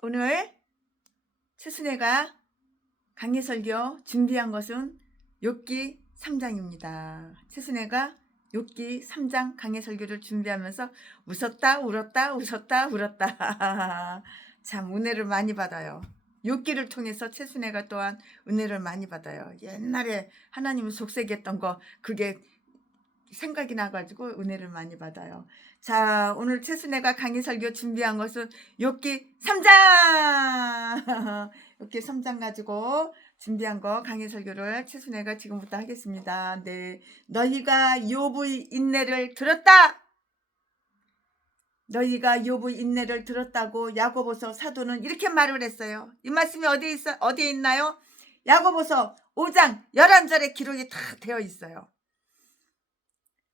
오늘 최순애가 강해설교 준비한 것은 욥기 3장입니다. 최순애가 욥기 3장 강해설교를 준비하면서 웃었다 울었다 웃었다 울었다 참 은혜를 많이 받아요. 욥기를 통해서 최순애가 또한 은혜를 많이 받아요. 옛날에 하나님을 속삭였던 거 그게 생각이 나가지고 은혜를 많이 받아요. 자, 오늘 최순애가 강의 설교 준비한 것은 욥기 3장 욥기 3장 가지고 준비한 거 강의 설교를 최순애가 지금부터 하겠습니다. 네, 너희가 욥의 인내를 들었다. 너희가 욥의 인내를 들었다고 야고보서 사도는 이렇게 말을 했어요. 이 말씀이 어디에 있나요? 야고보서 5장 11절에 기록이 다 되어 있어요.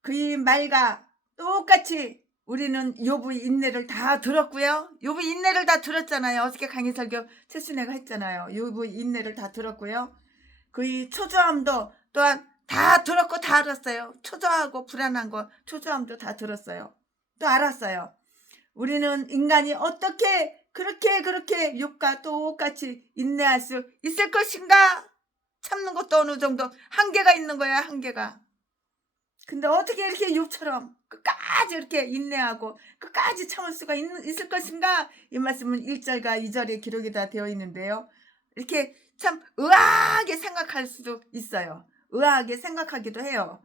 그의 말과 똑같이 우리는 욥의 인내를 다 들었고요. 욥의 인내를 다 들었잖아요. 어저께 강의 설교 최순애가 했잖아요. 욥의 인내를 다 들었고요. 그의 초조함도 또한 다 들었고 다 알았어요. 초조하고 불안한 거 초조함도 다 들었어요. 또 알았어요. 우리는 인간이 어떻게 그렇게 욥과 똑같이 인내할 수 있을 것인가? 참는 것도 어느 정도 한계가 있는 거야. 한계가. 근데 어떻게 이렇게 욥처럼 끝까지 이렇게 인내하고 끝까지 참을 수가 있을 것인가? 이 말씀은 1절과 2절에 기록이 다 되어 있는데요. 이렇게 참 의아하게 생각할 수도 있어요. 의아하게 생각하기도 해요.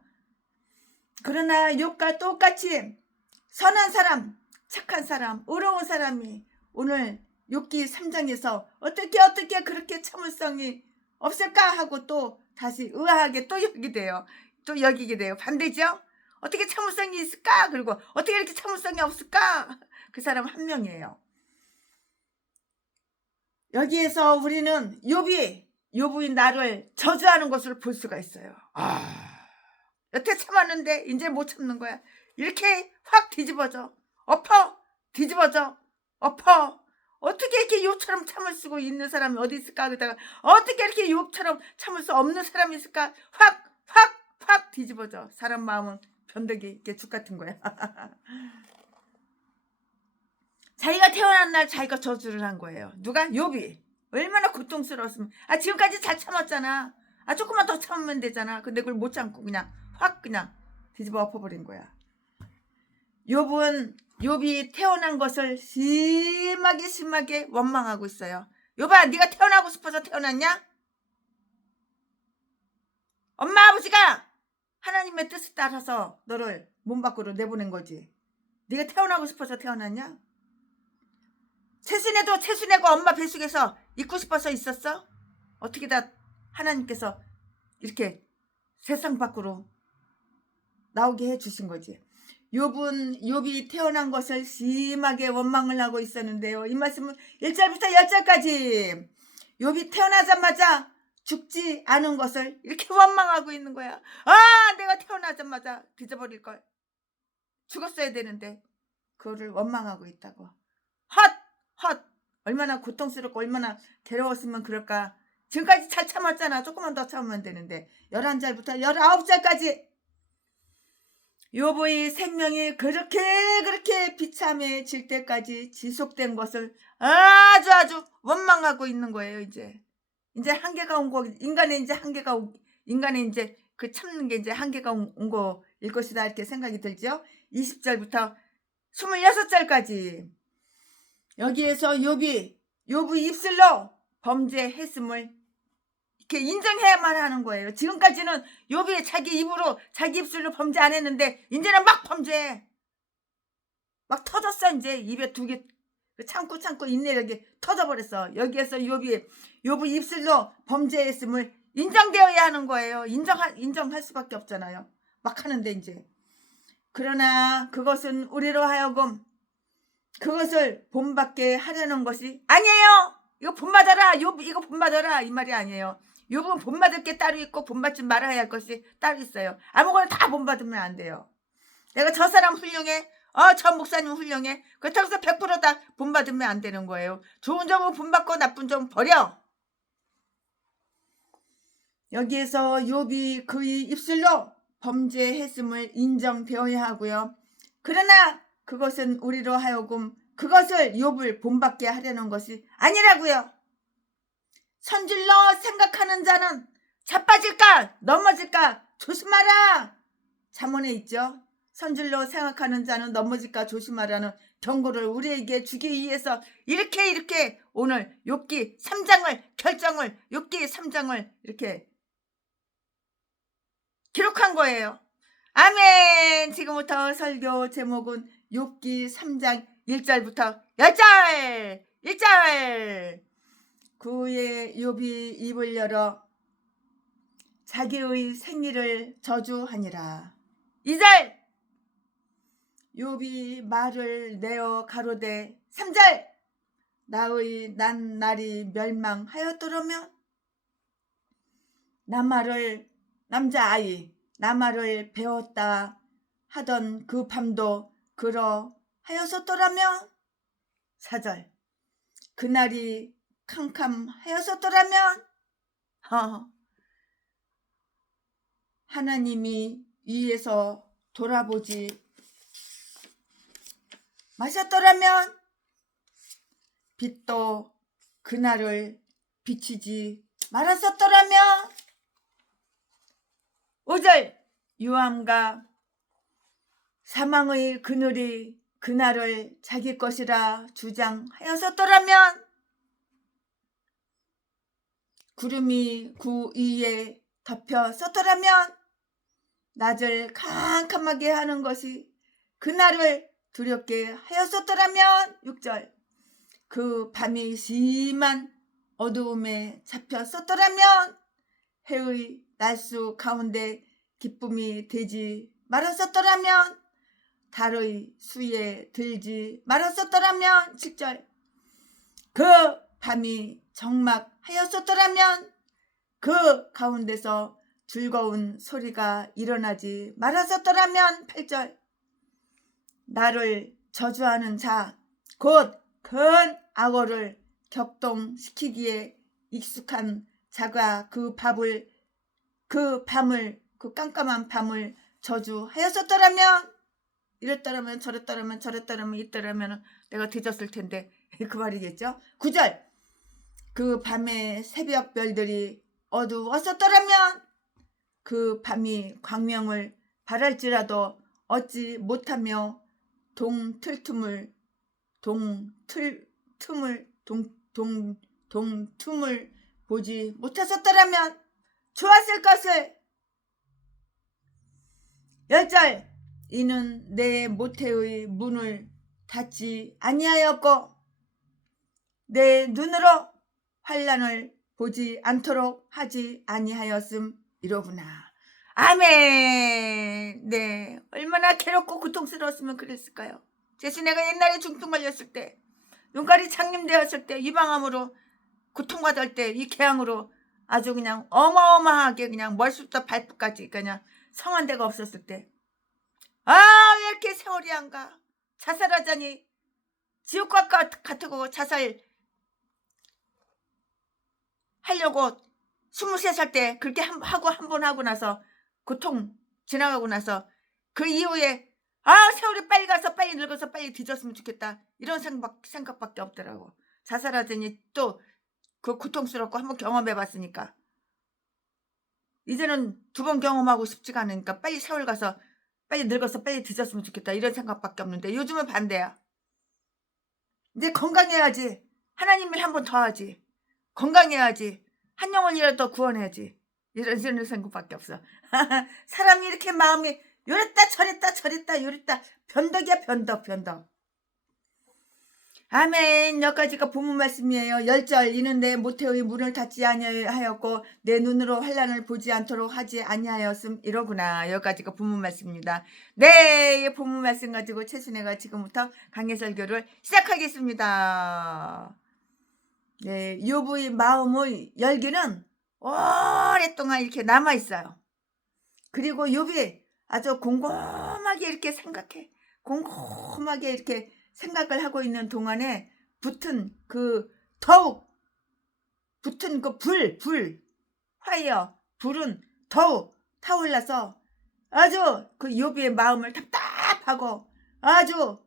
그러나 욥과 똑같이 선한 사람, 착한 사람, 의로운 사람이 오늘 욥기 3장에서 어떻게 그렇게 참을성이 없을까 하고 또 다시 의아하게 또 여기게 돼요. 반대죠? 어떻게 참을성이 있을까? 그리고 어떻게 이렇게 참을성이 없을까? 그 사람 한 명이에요. 여기에서 우리는 욥이 나를 저주하는 것을 볼 수가 있어요. 여태 참았는데 이제 못 참는 거야. 이렇게 확 뒤집어져. 뒤집어져. 어떻게 이렇게 욥처럼 참을 수 있는 사람이 어디 있을까? 그러다가 어떻게 이렇게 욥처럼 참을 수 없는 사람이 있을까? 확 뒤집어져. 사람 마음은 변덕이 이렇게 죽 같은 거야. 자기가 태어난 날 자기가 저주를 한 거예요. 누가? 욥이. 얼마나 고통스러웠으면. 지금까지 잘 참았잖아. 조금만 더 참으면 되잖아. 근데 그걸 못 참고 그냥 뒤집어 엎어버린 거야. 욥이 태어난 것을 심하게 원망하고 있어요. 욥아, 네가 태어나고 싶어서 태어났냐? 엄마 아버지가 하나님의 뜻을 따라서 너를 몸 밖으로 내보낸 거지. 네가 태어나고 싶어서 태어났냐? 최순애가 엄마 뱃속에서 있고 싶어서 있었어? 어떻게 다 하나님께서 이렇게 세상 밖으로 나오게 해주신 거지. 욥이 태어난 것을 심하게 원망을 하고 있었는데요. 이 말씀은 1절부터 10절까지 욥이 태어나자마자 죽지 않은 것을 이렇게 원망하고 있는 거야. 내가 태어나자마자 뒤져버릴 걸. 죽었어야 되는데 그거를 원망하고 있다고. 헛 얼마나 고통스럽고 얼마나 괴로웠으면 그럴까. 지금까지 잘 참았잖아. 조금만 더 참으면 되는데. 11절부터 19절까지 욥의 생명이 그렇게 비참해질 때까지 지속된 것을 아주 원망하고 있는 거예요. 이제 한계가 온 거. 인간의 이제 그 참는 게 이제 한계가 온 거일 것이다 이렇게 생각이 들죠. 20절부터 26절까지 여기에서 욥의 입술로 범죄했음을 이렇게 인정해야만 하는 거예요. 지금까지는 욥이 자기 입술로 범죄 안 했는데 이제는 막 범죄해. 막 터졌어. 이제 입에 두 개 참고 인내력이 터져버렸어. 여기에서 욥이 입술로 범죄했음을 인정되어야 하는 거예요. 인정할 수밖에 없잖아요. 막 하는데 이제. 그러나 그것은 우리로 하여금 그것을 본받게 하려는 것이 아니에요. 이거 본받아라. 욥 이거 본받아라 이 말이 아니에요. 욥은 본받을 게 따로 있고 본받지 말아야 할 것이 따로 있어요. 아무거나 다 본받으면 안 돼요. 내가 저 사람 훌륭해. 저 목사님 훌륭해. 그렇다고 해서 100%다 본받으면 안 되는 거예요. 좋은 점은 본받고 나쁜 점은 버려. 여기에서 욥이 그의 입술로 범죄했음을 인정되어야 하고요. 그러나 그것은 우리로 하여금 그것을 욥을 본받게 하려는 것이 아니라고요. 선질러 생각하는 자는 자빠질까 넘어질까 조심하라. 잠언에 있죠. 선질러 생각하는 자는 넘어질까 조심하라는 경고를 우리에게 주기 위해서 이렇게 오늘 욥기 3장을 결정을 욥기 3장을 이렇게 기록한 거예요. 아멘. 지금부터 설교 제목은 욥기 3장 1절부터 10절 1절. 그의 욥이 입을 열어 자기의 생일을 저주하니라. 2절. 욥이 말을 내어 가로되 3절. 나의 난 날이 멸망하였더라면 남자아이 나 말을 배웠다 하던 그 밤도 그러하였었더라면 4절. 그날이 캄캄하였었더라면 하나님이 위에서 돌아보지 마셨더라면 빛도 그날을 비치지 말았었더라면 5절. 유암과 사망의 그늘이 그날을 자기 것이라 주장하였었더라면 구름이 그 위에 덮였었더라면 낮을 캄캄하게 하는 것이 그날을 두렵게 하였었더라면 6절. 그 밤이 심한 어두움에 잡혔었더라면 해의 날수 가운데 기쁨이 되지 말았었더라면 달의 수에 들지 말았었더라면 7절. 그 밤이 적막하였었더라면 그 가운데서 즐거운 소리가 일어나지 말았었더라면 8절. 나를 저주하는 자 곧 큰 악어를 격동시키기에 익숙한 자가 그 깜깜한 밤을 저주하였었더라면 이랬더라면 저랬더라면 이랬더라면 내가 뒤졌을 텐데 그 말이겠죠. 9절. 그 밤에 새벽 별들이 어두웠었더라면 그 밤이 광명을 바랄지라도 얻지 못하며 동틀 틈을 보지 못했었더라면 좋았을 것을. 10절. 이는 내 모태의 문을 닫지 아니하였고 내 눈으로 환난을 보지 않도록 하지 아니하였음 이로구나. 아멘. 네, 얼마나 괴롭고 고통스러웠으면 그랬을까요. 제시내가 옛날에 중풍 걸렸을 때, 눈깔이 장님되었을 때, 이방암으로 고통받을 때 이 개항으로 아주 그냥 어마어마하게 그냥 머리부터 발끝까지 그냥 성한 데가 없었을 때, 왜 이렇게 세월이 안 가? 자살하자니 지옥과 같고 자살 하려고 23살 때 그렇게 한 번 하고 나서 고통 지나가고 나서 그 이후에 세월이 빨리 가서 빨리 늙어서 빨리 뒤졌으면 좋겠다 이런 생각밖에 없더라고. 자살하더니 또 그 고통스럽고 한번 경험해봤으니까 이제는 2번 경험하고 싶지가 않으니까 빨리 세월 가서 빨리 늙어서 빨리 뒤졌으면 좋겠다 이런 생각밖에 없는데 요즘은 반대야. 이제 건강해야지. 하나님 일 한 번 더 하지. 건강해야지. 한 영혼이라도 구원해야지. 이런 생각밖에 없어. 사람이 이렇게 마음이 요랬다 저랬다 변덕이야 변덕. 아멘. 여기까지가 본문 말씀이에요. 10절. 이는 내 모태의 문을 닫지 아니하였고 내 눈으로 환난을 보지 않도록 하지 아니하였음 이러구나. 여기까지가 본문 말씀입니다. 네, 이 본문 말씀 가지고 최순애가 지금부터 강해 설교를 시작하겠습니다. 네, 욥의 마음의 열기는 오랫동안 이렇게 남아있어요. 그리고 욥이 아주 곰곰하게 이렇게 곰곰하게 이렇게 생각을 하고 있는 동안에 더욱 붙은 그 불은 더욱 타올라서 아주 그 욥의 마음을 답답하고 아주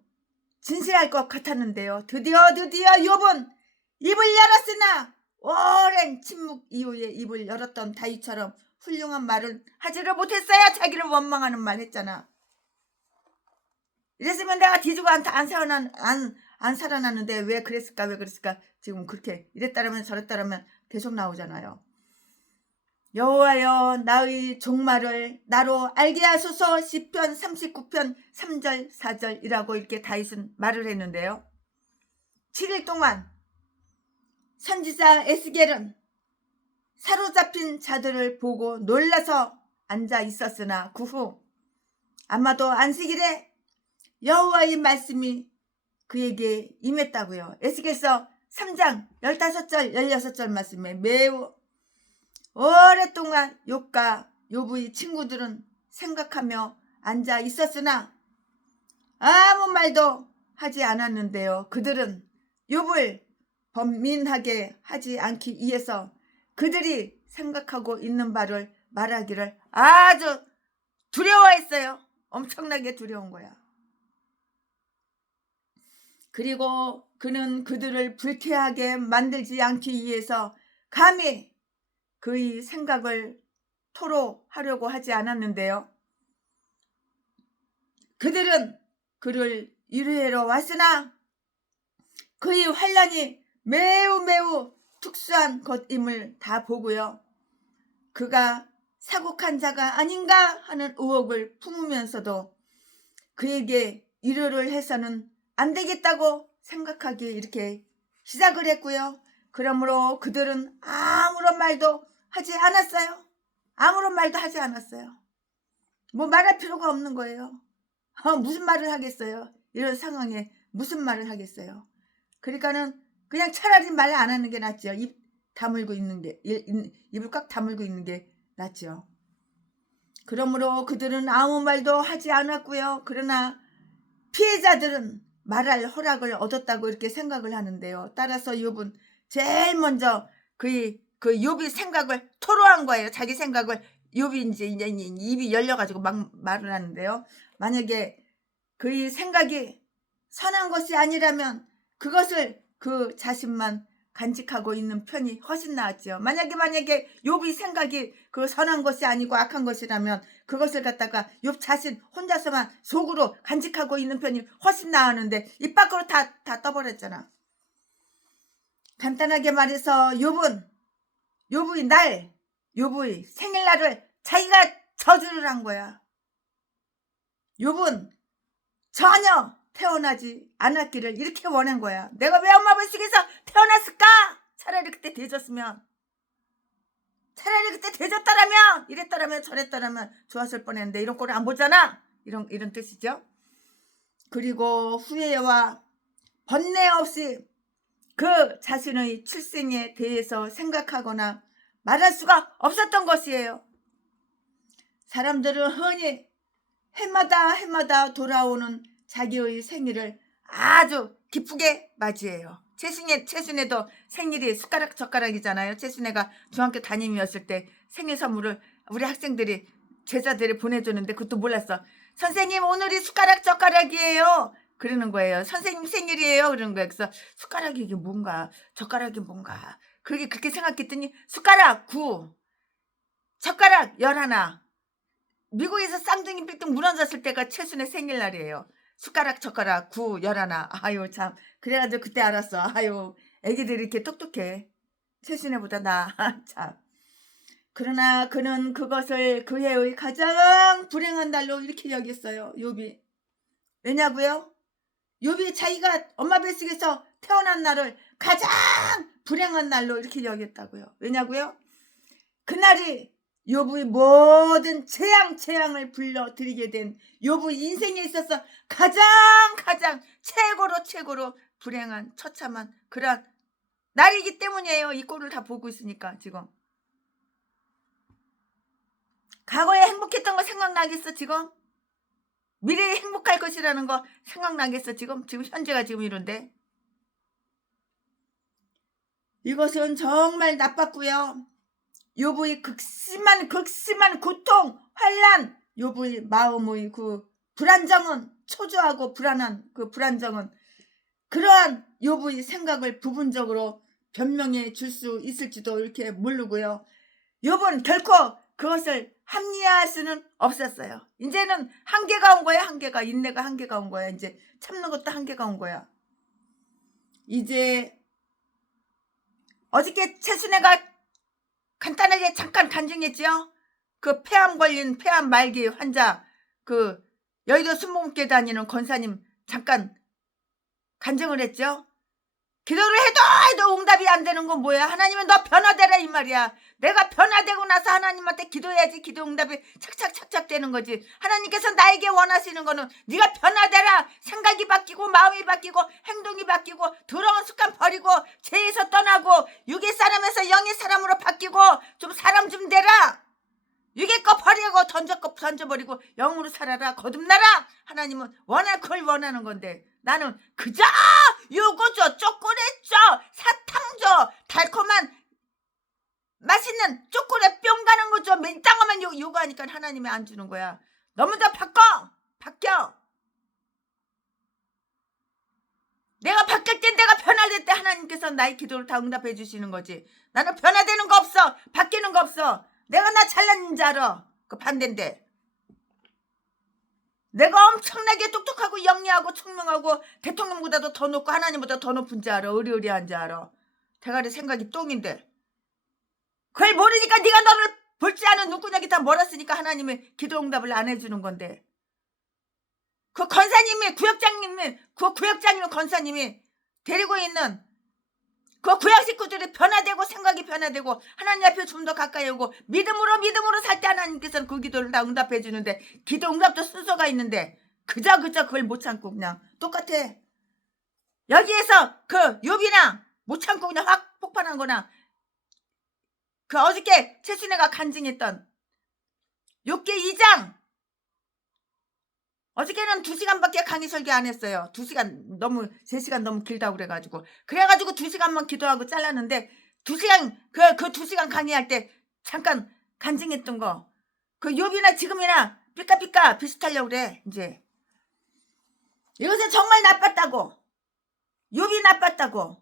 진실할 것 같았는데요. 드디어 욥은 입을 열었으나 오랜 침묵 이후에 입을 열었던 다윗처럼 훌륭한 말을 하지를 못했어야 자기를 원망하는 말 했잖아. 이랬으면 내가 뒤지고 안 살아났는데 왜 그랬을까 지금 그렇게 이랬다라면 저랬다라면 계속 나오잖아요. 여호와여 나의 종말을 나로 알게 하소서. 시편 39편 3절 4절이라고 이렇게 다윗은 말을 했는데요. 7일 동안 선지자 에스겔은 사로잡힌 자들을 보고 놀라서 앉아 있었으나 그 후 아마도 안식일에 여호와의 말씀이 그에게 임했다고요. 에스겔서 3장 15절 16절 말씀에 매우 오랫동안 욥과 욥의 친구들은 생각하며 앉아 있었으나 아무 말도 하지 않았는데요. 그들은 욥을 번민하게 하지 않기 위해서 그들이 생각하고 있는 바를 말하기를 아주 두려워했어요. 엄청나게 두려운 거야. 그리고 그는 그들을 불쾌하게 만들지 않기 위해서 감히 그의 생각을 토로하려고 하지 않았는데요. 그들은 그를 위로하러 왔으나 그의 환난이 매우 특수한 것임을 다 보고요. 그가 사곡한 자가 아닌가 하는 의혹을 품으면서도 그에게 위로를 해서는 안 되겠다고 생각하기 이렇게 시작을 했고요. 그러므로 그들은 아무런 말도 하지 않았어요. 아무런 말도 하지 않았어요. 뭐 말할 필요가 없는 거예요. 무슨 말을 하겠어요. 이런 상황에 무슨 말을 하겠어요. 그러니까는 그냥 차라리 말 안 하는 게 낫죠. 입을 꽉 다물고 있는 게 낫죠. 그러므로 그들은 아무 말도 하지 않았고요. 그러나 피해자들은 말할 허락을 얻었다고 이렇게 생각을 하는데요. 따라서 욥은 제일 먼저 그 욥이 생각을 토로한 거예요. 자기 생각을 욥이 이제 입이 열려가지고 막 말을 하는데요. 만약에 그의 생각이 선한 것이 아니라면 그것을 그 자신만 간직하고 있는 편이 훨씬 나았죠. 만약에 욥이 생각이 그 선한 것이 아니고 악한 것이라면 그것을 갖다가 욥 자신 혼자서만 속으로 간직하고 있는 편이 훨씬 나았는데 입 밖으로 다 떠버렸잖아. 간단하게 말해서 욥의 생일날을 자기가 저주를 한 거야. 욥은 전혀 태어나지 않았기를 이렇게 원한 거야. 내가 왜 엄마 뱃속에서 태어났을까? 차라리 그때 되졌으면, 차라리 그때 되졌다라면, 이랬다라면 저랬다라면 좋았을 뻔했는데 이런 꼴을 안 보잖아. 이런 뜻이죠. 그리고 후회와 번뇌 없이 그 자신의 출생에 대해서 생각하거나 말할 수가 없었던 것이에요. 사람들은 흔히 해마다 돌아오는 자기의 생일을 아주 기쁘게 맞이해요. 최순애도 생일이 숟가락 젓가락이잖아요. 최순애가 중학교 담임이었을 때 생일 선물을 우리 학생들이 제자들이 보내주는데 그것도 몰랐어. 선생님 오늘이 숟가락 젓가락이에요. 그러는 거예요. 선생님 생일이에요. 그러는 거예요. 그래서 숟가락이 이게 뭔가 젓가락이 뭔가 그렇게 생각했더니 숟가락 9 젓가락 11 미국에서 쌍둥이 삐뚤 무너졌을 때가 최순의 생일날이에요. 숟가락 젓가락 9 11 아유 참 그래가지고 그때 알았어. 아유 애기들이 이렇게 똑똑해. 최순애보다 나 참. 그러나 그는 그것을 그 해의 가장 불행한 날로 이렇게 여겼어요. 욥이. 왜냐고요? 욥이 자기가 엄마 뱃속에서 태어난 날을 가장 불행한 날로 이렇게 여겼다고요. 왜냐고요? 그날이 욥의 모든 재앙을 불러들이게 된 욥의 인생에 있어서 가장 최고로 불행한 처참한 그런 날이기 때문이에요. 이 꼴을 다 보고 있으니까 지금. 과거에 행복했던 거 생각나겠어 지금? 미래에 행복할 것이라는 거 생각나겠어 지금 현재가 지금 이런데. 이것은 정말 나빴고요. 욥의 극심한 고통, 환난, 욥의 마음의 그 불안정은 초조하고 불안한 그 불안정은 그러한 욥의 생각을 부분적으로 변명해 줄 수 있을지도 이렇게 모르고요. 욥은 결코 그것을 합리화할 수는 없었어요. 이제는 한계가 온 거야. 한계가. 인내가 한계가 온 거야. 이제 참는 것도 한계가 온 거야. 이제 어저께 최순애가 간단하게 잠깐 간증했죠. 그 폐암 걸린 폐암 말기 환자 그 여의도 순복음교회 다니는 권사님 잠깐 간증을 했죠. 기도를 해도 응답이 안 되는 건 뭐야? 하나님은 너 변화되라 이 말이야. 내가 변화되고 나서 하나님한테 기도해야지 기도 응답이 착착착착 되는 거지. 하나님께서 나에게 원하시는 거는 네가 변화되라. 생각이 바뀌고 마음이 바뀌고 행동이 바뀌고 더러운 습관 버리고 죄에서 떠나고 육의 사람에서 영의 사람으로 바뀌고 좀 사람 좀 되라. 육의 거 버리고 던져버리고 영으로 살아라. 거듭나라. 하나님은 그걸 원하는 건데 나는 그저 요거 줘, 초콜릿 줘, 사탕 줘, 달콤한 맛있는 초콜릿 뿅 가는 거 줘. 이딴 거만 요구하니까 하나님이 안 주는 거야. 너무 더 바뀌어. 내가 바뀔 때 내가 변화될 때 하나님께서 나의 기도를 다 응답해 주시는 거지. 나는 변화되는 거 없어. 바뀌는 거 없어. 내가 나 잘난 줄 알아. 그 반대인데. 내가 엄청나게 똑똑하고 영리하고聰明하고 대통령보다도 더 높고 하나님보다 더 높은 줄 알아. 의리의리한 줄 알아. 대가리 생각이 똥인데. 그걸 모르니까 네가 너를 볼지 않은 눈구녕이 다 멀었으니까 하나님이 기도 응답을 안 해주는 건데. 그 권사님이 그 구역장님 권사님이 데리고 있는 그 구약 식구들이 변화되고 생각이 변화되고 하나님 앞에 좀 더 가까이 오고 믿음으로 살 때 하나님께서는 그 기도를 다 응답해 주는데 기도 응답도 순서가 있는데 그저 그걸 못 참고 그냥 똑같아. 여기에서 그 욥이나 못 참고 그냥 확 폭발한 거나 그 어저께 최순애가 간증했던 욥기 2장 어저께는 2시간밖에 강의 설교 안 했어요. 3시간 너무 길다고 그래가지고 2시간만 기도하고 잘랐는데 2시간 그 2시간 강의할 때 잠깐 간증했던 거 그 욥이나 지금이나 삐까삐까 비슷하려고 그래. 이제 이것은 정말 나빴다고. 욥이 나빴다고.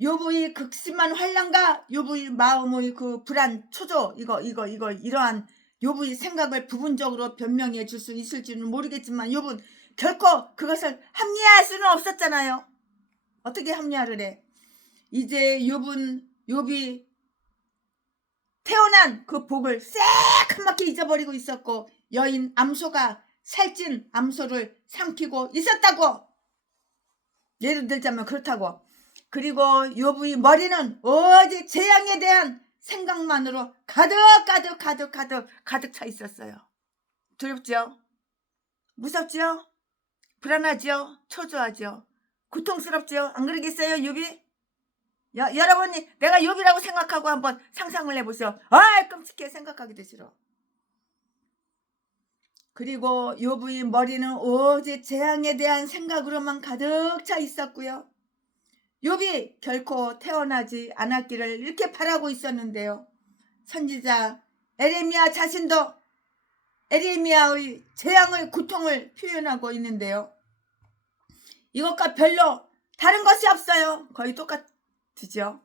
욥의 극심한 환난과 욥의 마음의 그 불안 초조 이러한 욥의 생각을 부분적으로 변명해 줄 수 있을지는 모르겠지만 욥은 결코 그것을 합리화할 수는 없었잖아요. 어떻게 합리화를 해? 이제 욥이 태어난 그 복을 새카맣게 잊어버리고 있었고 여인 암소가 살찐 암소를 삼키고 있었다고. 예를 들자면 그렇다고. 그리고 욥의 머리는 오직 재앙에 대한 생각만으로 가득 차 있었어요. 두렵죠? 무섭죠? 불안하죠? 초조하죠? 고통스럽죠? 안 그러겠어요? 욥이? 여러분이 내가 욥이라고 생각하고 한번 상상을 해보세요. 끔찍해. 생각하기도 싫어. 그리고 욥의 머리는 오직 재앙에 대한 생각으로만 가득 차 있었고요. 욥이 결코 태어나지 않았기를 이렇게 바라고 있었는데요. 선지자 에레미야 자신도 에레미야의 재앙의 고통을 표현하고 있는데요. 이것과 별로 다른 것이 없어요. 거의 똑같으죠.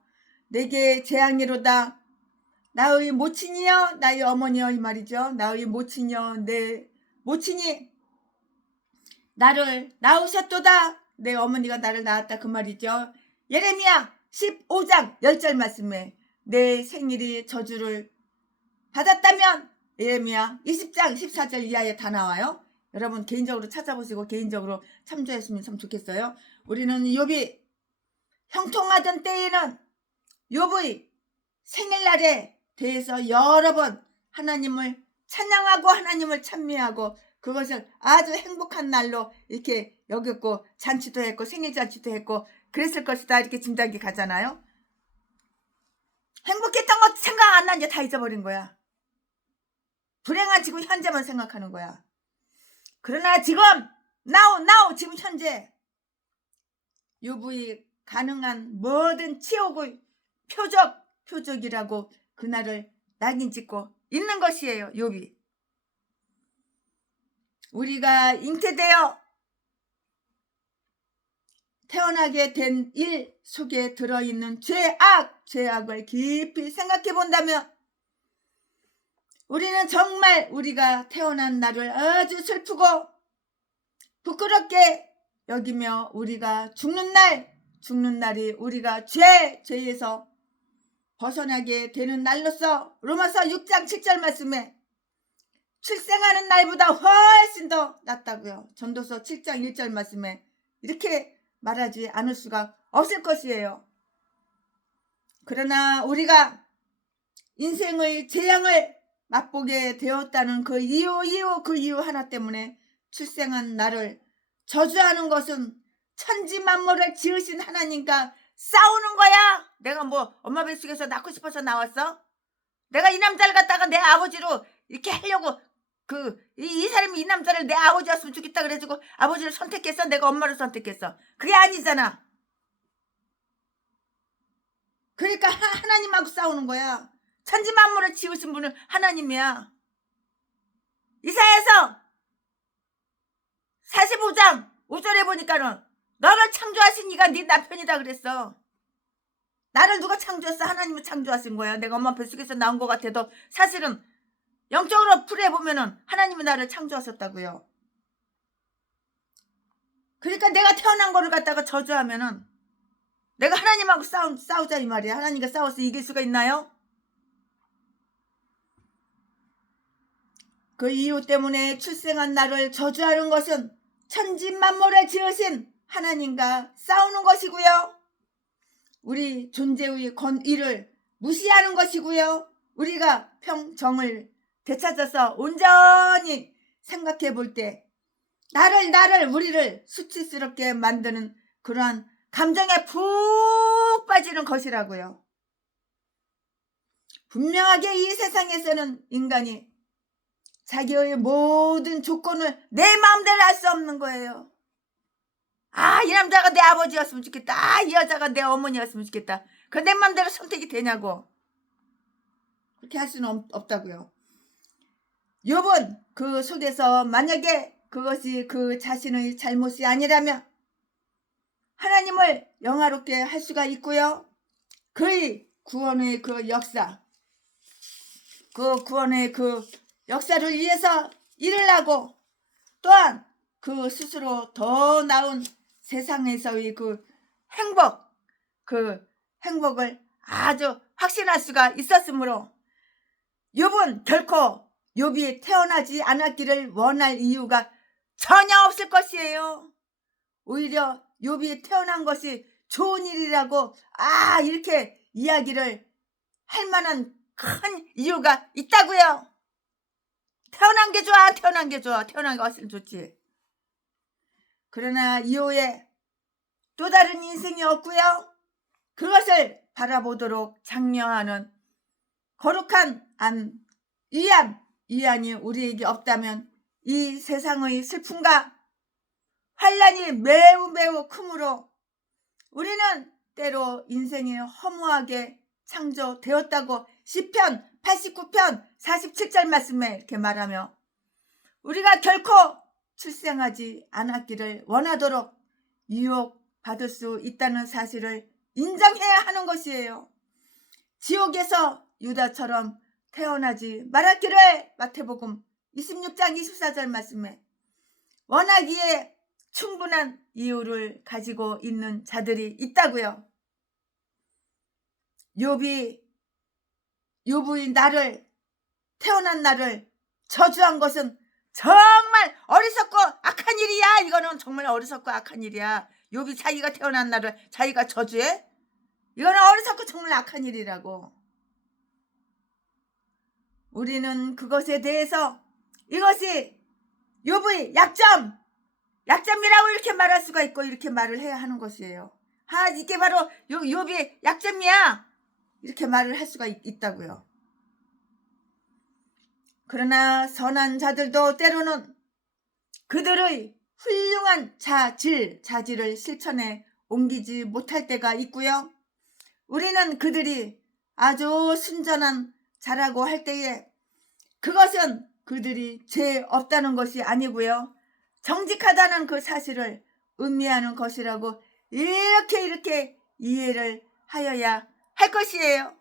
내게 재앙이로다. 나의 모친이여 나의 어머니여 이 말이죠. 나의 모친이여 내 모친이 나를 낳으셨도다. 내 어머니가 나를 낳았다 그 말이죠. 예레미야 15장 10절 말씀에 내 생일이 저주를 받았다면 예레미야 20장 14절 이하에 다 나와요. 여러분 개인적으로 찾아보시고 개인적으로 참조했으면 참 좋겠어요. 우리는 욥이 형통하던 때에는 욥의 생일날에 대해서 여러 번 하나님을 찬양하고 하나님을 찬미하고 그것을 아주 행복한 날로 이렇게 여겼고 잔치도 했고 생일 잔치도 했고 그랬을 것이다 이렇게 짐작이 가잖아요. 행복했던 것 생각 안 나는데 다 잊어버린 거야. 불행한 지금 현재만 생각하는 거야. 그러나 지금 now 지금 현재 욥의 가능한 모든 치욕의 표적이라고 그날을 낙인 찍고 있는 것이에요. 욥이. 우리가 잉태되어 태어나게 된 일 속에 들어있는 죄악을 깊이 생각해 본다면 우리는 정말 우리가 태어난 날을 아주 슬프고 부끄럽게 여기며 우리가 죽는 날이 우리가 죄에서 벗어나게 되는 날로서 로마서 6장 7절 말씀에 출생하는 날보다 훨씬 더 낫다고요. 전도서 7장 1절 말씀에 이렇게 말하지 않을 수가 없을 것이에요. 그러나 우리가 인생의 재앙을 맛보게 되었다는 그 이유 하나 때문에 출생한 나를 저주하는 것은 천지 만물을 지으신 하나님과 싸우는 거야. 내가 뭐 엄마 뱃속에서 낳고 싶어서 나왔어? 내가 이 남자를 갖다가 내 아버지로 이렇게 하려고 이 사람이 이 남자를 내 아버지였으면 좋겠다 그래가지고 아버지를 선택했어? 내가 엄마를 선택했어? 그게 아니잖아. 그러니까 하나님하고 싸우는 거야. 천지 만물을 지으신 분은 하나님이야. 이사야서 45장 5절에 보니까는 너를 창조하신 이가 네 남편이다 그랬어. 나를 누가 창조했어? 하나님이 창조하신 거야. 내가 엄마 뱃속에서 나온 것 같아도 사실은 영적으로 풀이해보면은 하나님이 나를 창조하셨다고요. 그러니까 내가 태어난 거를 갖다가 저주하면은 내가 하나님하고 싸우자 이 말이야. 하나님과 싸워서 이길 수가 있나요? 그 이유 때문에 출생한 나를 저주하는 것은 천지 만물을 지으신 하나님과 싸우는 것이고요. 우리 존재의 권위를 무시하는 것이고요. 우리가 평정을 되찾아서 온전히 생각해 볼 때 우리를 수치스럽게 만드는 그러한 감정에 푹 빠지는 것이라고요. 분명하게 이 세상에서는 인간이 자기의 모든 조건을 내 마음대로 할 수 없는 거예요. 이 남자가 내 아버지였으면 좋겠다. 이 여자가 내 어머니였으면 좋겠다. 그 내 마음대로 선택이 되냐고. 그렇게 할 수는 없다고요. 욥은 그 속에서 만약에 그것이 그 자신의 잘못이 아니라면 하나님을 영화롭게 할 수가 있고요. 그의 구원의 그 역사, 그 구원의 그 역사를 위해서 일을 하고 또한 그 스스로 더 나은 세상에서의 그 행복을 아주 확신할 수가 있었으므로 욥은 결코 욥이 태어나지 않았기를 원할 이유가 전혀 없을 것이에요. 오히려 욥이 태어난 것이 좋은 일이라고 이렇게 이야기를 할 만한 큰 이유가 있다고요. 태어난 게 좋아. 태어난 게 훨씬 좋지. 그러나 이후에 또 다른 인생이 없고요. 그것을 바라보도록 장려하는 거룩한 위안이 우리에게 없다면 이 세상의 슬픔과 환란이 매우 크므로 우리는 때로 인생이 허무하게 창조되었다고 시편 89편 47절 말씀에 이렇게 말하며 우리가 결코 출생하지 않았기를 원하도록 유혹받을 수 있다는 사실을 인정해야 하는 것이에요. 지옥에서 유다처럼 태어나지 말았기를 마태복음 26장 24절 말씀에 원하기에 충분한 이유를 가지고 있는 자들이 있다고요. 욥이 태어난 나를 저주한 것은 정말 어리석고 악한 일이야. 이거는 정말 어리석고 악한 일이야. 욥이 자기가 태어난 나를 자기가 저주해? 이거는 어리석고 정말 악한 일이라고. 우리는 그것에 대해서 이것이 욥의 약점이라고 이렇게 말할 수가 있고 이렇게 말을 해야 하는 것이에요. 이게 바로 욥의 약점이야. 이렇게 말을 할 수가 있다고요. 그러나 선한 자들도 때로는 그들의 훌륭한 자질을 실천에 옮기지 못할 때가 있고요. 우리는 그들이 아주 순전한 자라고 할 때에 그것은 그들이 죄 없다는 것이 아니고요. 정직하다는 그 사실을 의미하는 것이라고 이렇게 이해를 하여야 할 것이에요.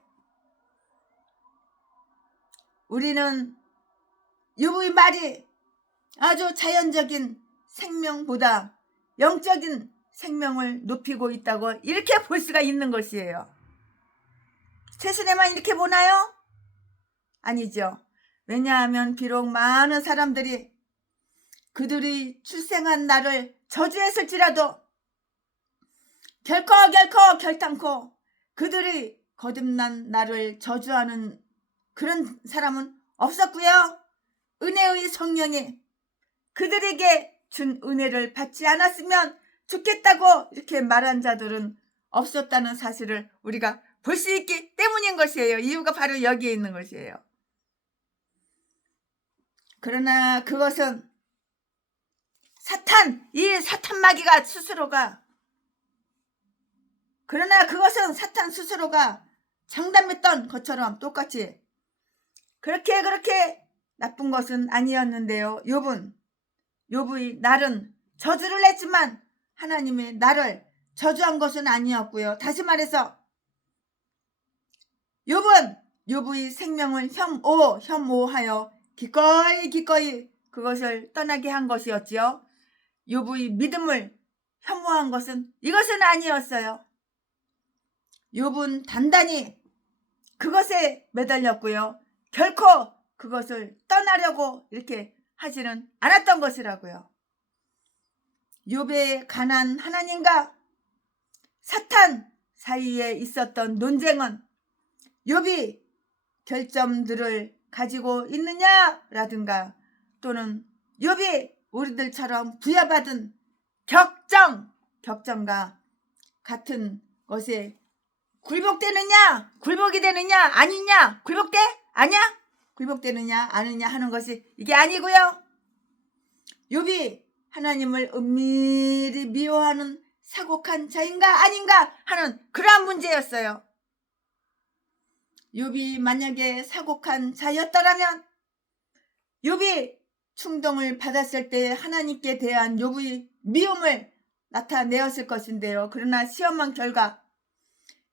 우리는 욥의 말이 아주 자연적인 생명보다 영적인 생명을 높이고 있다고 이렇게 볼 수가 있는 것이에요. 최순에만 이렇게 보나요? 아니죠. 왜냐하면 비록 많은 사람들이 그들이 출생한 날을 저주했을지라도 결단코 그들이 거듭난 날을 저주하는 그런 사람은 없었고요. 은혜의 성령이 그들에게 준 은혜를 받지 않았으면 좋겠다고 이렇게 말한 자들은 없었다는 사실을 우리가 볼 수 있기 때문인 것이에요. 이유가 바로 여기에 있는 것이에요. 그러나 그것은 이 사탄 마귀가 스스로가 장담했던 것처럼 똑같이 그렇게 나쁜 것은 아니었는데요. 욥의 날은 저주를 했지만 하나님의 날을 저주한 것은 아니었고요. 다시 말해서 욥의 생명을 혐오하여 기꺼이 그것을 떠나게 한 것이었지요. 욥의 믿음을 혐오한 것은 이것은 아니었어요. 욥은 단단히 그것에 매달렸고요. 결코 그것을 떠나려고 이렇게 하지는 않았던 것이라고요. 욥의 가난 하나님과 사탄 사이에 있었던 논쟁은 욥이 결점들을 가지고 있느냐라든가 또는 욥이 우리들처럼 부여받은 격정과 같은 것에 굴복이 되느냐 아니냐, 굴복돼? 아냐? 굴복되느냐 아니냐 하는 것이 이게 아니고요. 욥이 하나님을 은밀히 미워하는 사곡한 자인가 아닌가 하는 그러한 문제였어요. 욥이 만약에 사곡한 자였더라면 욥이 충동을 받았을 때 하나님께 대한 욥의 미움을 나타내었을 것인데요. 그러나 시험한 결과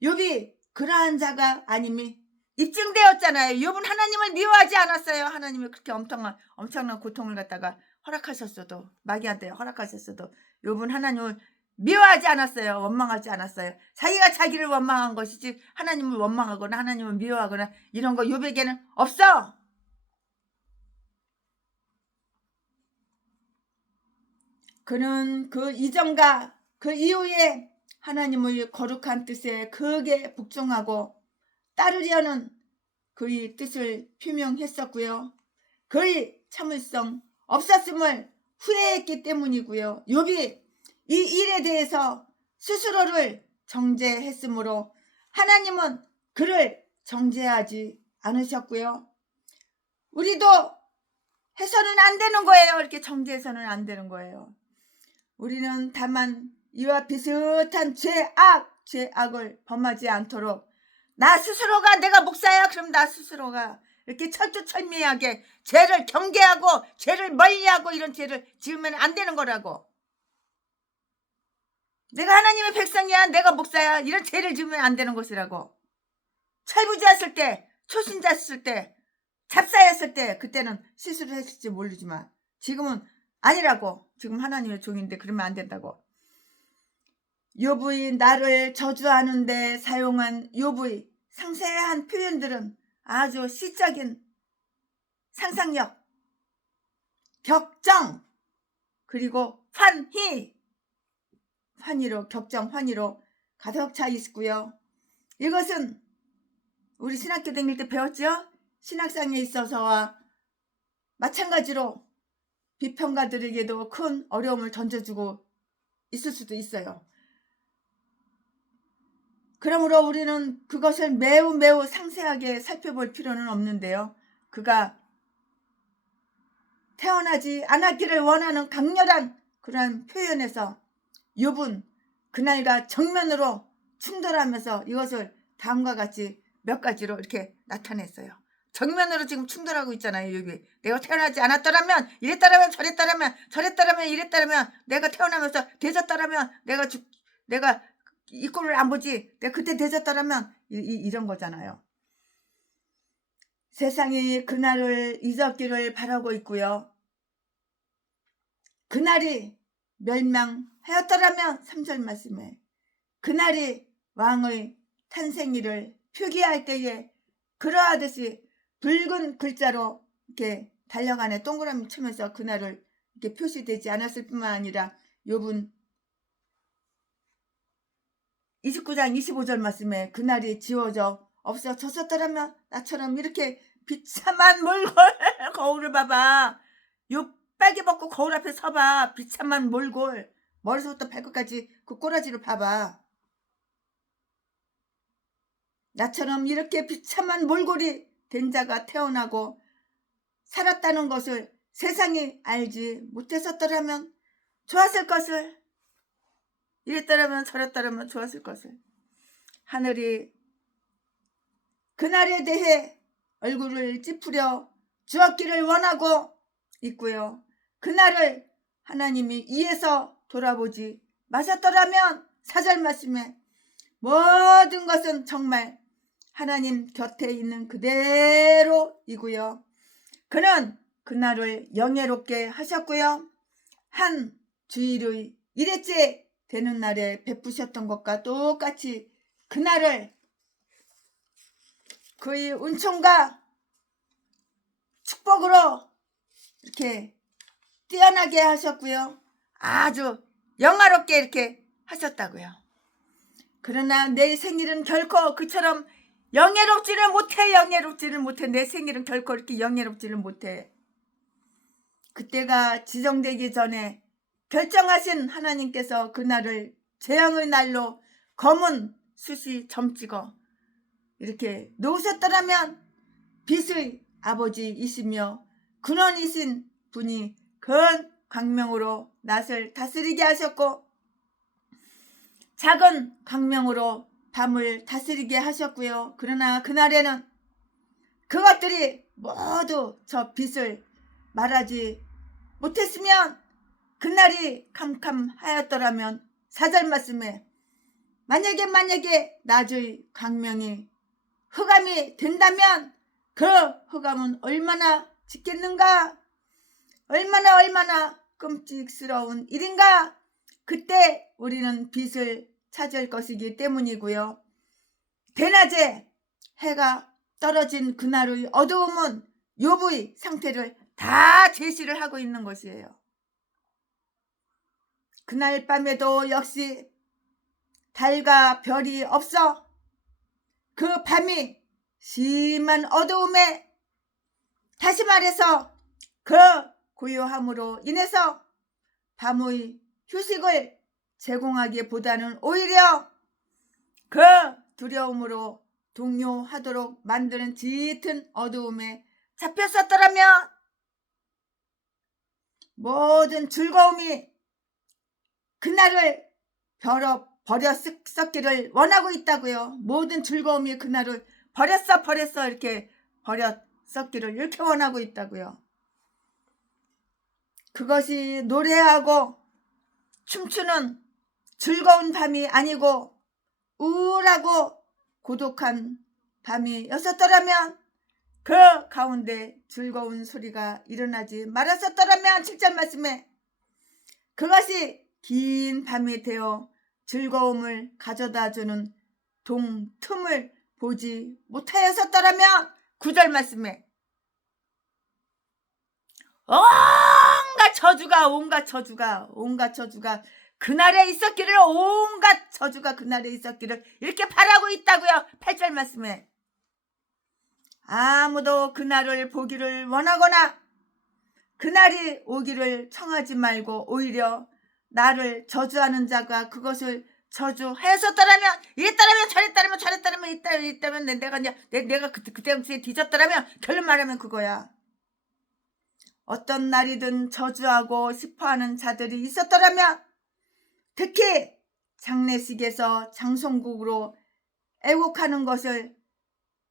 욥이 그러한 자가 아님이 입증되었잖아요. 욥은 하나님을 미워하지 않았어요. 하나님이 그렇게 엄청난 고통을 갖다가 허락하셨어도, 마귀한테 허락하셨어도 욥은 하나님을 미워하지 않았어요. 원망하지 않았어요. 자기가 자기를 원망한 것이지 하나님을 원망하거나 하나님을 미워하거나 이런 거 욥에게는 없어. 그는 그 이전과 그 이후에 하나님의 거룩한 뜻에 크게 복종하고 따르려는 그의 뜻을 표명했었고요. 그의 참을성 없었음을 후회했기 때문이고요. 욥이 이 일에 대해서 스스로를 정죄했으므로 하나님은 그를 정죄하지 않으셨고요. 우리도 해서는 안 되는 거예요. 이렇게 정죄해서는 안 되는 거예요. 우리는 다만 이와 비슷한 죄악을 범하지 않도록 나 스스로가 내가 목사야 그럼 나 스스로가 이렇게 철두철미하게 죄를 경계하고 죄를 멀리하고 이런 죄를 지으면 안 되는 거라고. 내가 하나님의 백성이야 내가 목사야 이런 죄를 지으면 안 되는 것이라고. 철부지였을 때 초신자였을 때 잡사였을 때 그때는 실수를 했을지 모르지만 지금은 아니라고. 지금 하나님의 종인데 그러면 안 된다고. 욥의 나를 저주하는 데 사용한 욥의 상세한 표현들은 아주 시적인 상상력, 격정, 그리고 환희로 가득 차 있고요. 이것은 우리 신학교 다닐 때 배웠죠? 신학상에 있어서와 마찬가지로 비평가들에게도 큰 어려움을 던져주고 있을 수도 있어요. 그러므로 우리는 그것을 매우 상세하게 살펴볼 필요는 없는데요. 그가 태어나지 않았기를 원하는 강렬한 그러한 표현에서 욥은 그날과 정면으로 충돌하면서 이것을 다음과 같이 몇 가지로 이렇게 나타냈어요. 정면으로 지금 충돌하고 있잖아요. 여기 내가 태어나지 않았더라면 이랬더라면 저랬더라면 이랬더라면 내가 태어나면서 되졌더라면 내가 이 꼴을 안 보지. 내가 그때 되졌더라면 이런 거잖아요. 세상이 그날을 잊었기를 바라고 있고요. 그날이 멸망하였더라면 3절 말씀에 그날이 왕의 탄생일을 표기할 때에 그러하듯이 붉은 글자로 이렇게 달력안에 동그라미 치면서 그날을 이렇게 표시되지 않았을 뿐만 아니라 욥은 29장 25절 말씀에 그날이 지워져 없어졌었더라면 나처럼 이렇게 비참한 몰골 거울을 봐봐. 요 빨개 벗고 거울 앞에 서봐. 비참한 몰골 머리서부터 발끝까지 그 꼬라지를 봐봐. 나처럼 이렇게 비참한 몰골이 된 자가 태어나고 살았다는 것을 세상이 알지 못했었더라면 좋았을 것을. 이랬더라면 저랬더라면 좋았을 것을. 하늘이 그날에 대해 얼굴을 찌푸려 주었기를 원하고 있고요. 그날을 하나님이 이에서 돌아보지 마셨더라면 4절 말씀에 모든 것은 정말 하나님 곁에 있는 그대로이고요. 그는 그날을 영예롭게 하셨고요. 한 주일의 일회째 되는 날에 베푸셨던 것과 똑같이 그날을 그의 은총과 축복으로 이렇게 뛰어나게 하셨고요. 아주 영화롭게 이렇게 하셨다고요. 그러나 내 생일은 결코 그처럼 영예롭지를 못해. 내 생일은 결코 이렇게 영예롭지를 못해. 그때가 지정되기 전에 결정하신 하나님께서 그날을 재앙의 날로 검은 숫이 점찍어 이렇게 놓으셨더라면 빛의 아버지이시며 근원이신 분이 큰 광명으로 낯을 다스리게 하셨고 작은 광명으로 밤을 다스리게 하셨고요. 그러나 그날에는 그것들이 모두 저 빛을 말하지 못했으면 그날이 캄캄하였더라면 4절 말씀에 만약에 낮의 광명이 흑암이 된다면 그 흑암은 얼마나 짙겠는가? 얼마나 끔찍스러운 일인가? 그때 우리는 빛을 찾을 것이기 때문이고요. 대낮에 해가 떨어진 그날의 어두움은 욥의 상태를 다 제시를 하고 있는 것이에요. 그날 밤에도 역시 달과 별이 없어 그 밤이 심한 어두움에 다시 말해서 그 고요함으로 인해서 밤의 휴식을 제공하기보다는 오히려 그 두려움으로 동요하도록 만드는 짙은 어두움에 잡혔었더라면 모든 즐거움이 그날을 버렸었기를 원하고 있다고요. 모든 즐거움이 그날을 버렸어 이렇게 버렸었기를 이렇게 원하고 있다고요. 그것이 노래하고 춤추는 즐거운 밤이 아니고 우울하고 고독한 밤이었었더라면 그 가운데 즐거운 소리가 일어나지 말았었더라면 7절 말씀에 그것이 긴 밤이 되어 즐거움을 가져다주는 동틈을 보지 못하였었더라면 9절 말씀에 온갖 저주가 그날에 있었기를 온갖 저주가 그날에 있었기를 이렇게 바라고 있다고요. 8절 말씀에 아무도 그날을 보기를 원하거나 그날이 오기를 청하지 말고 오히려 나를 저주하는 자가 그것을 저주하였었더라면 이랬더라면 저랬더라면 이랬다면 내가 그때 당시에 뒤졌더라면 결론 말하면 그거야. 어떤 날이든 저주하고 싶어하는 자들이 있었더라면 특히 장례식에서 장송국으로 애국하는 것을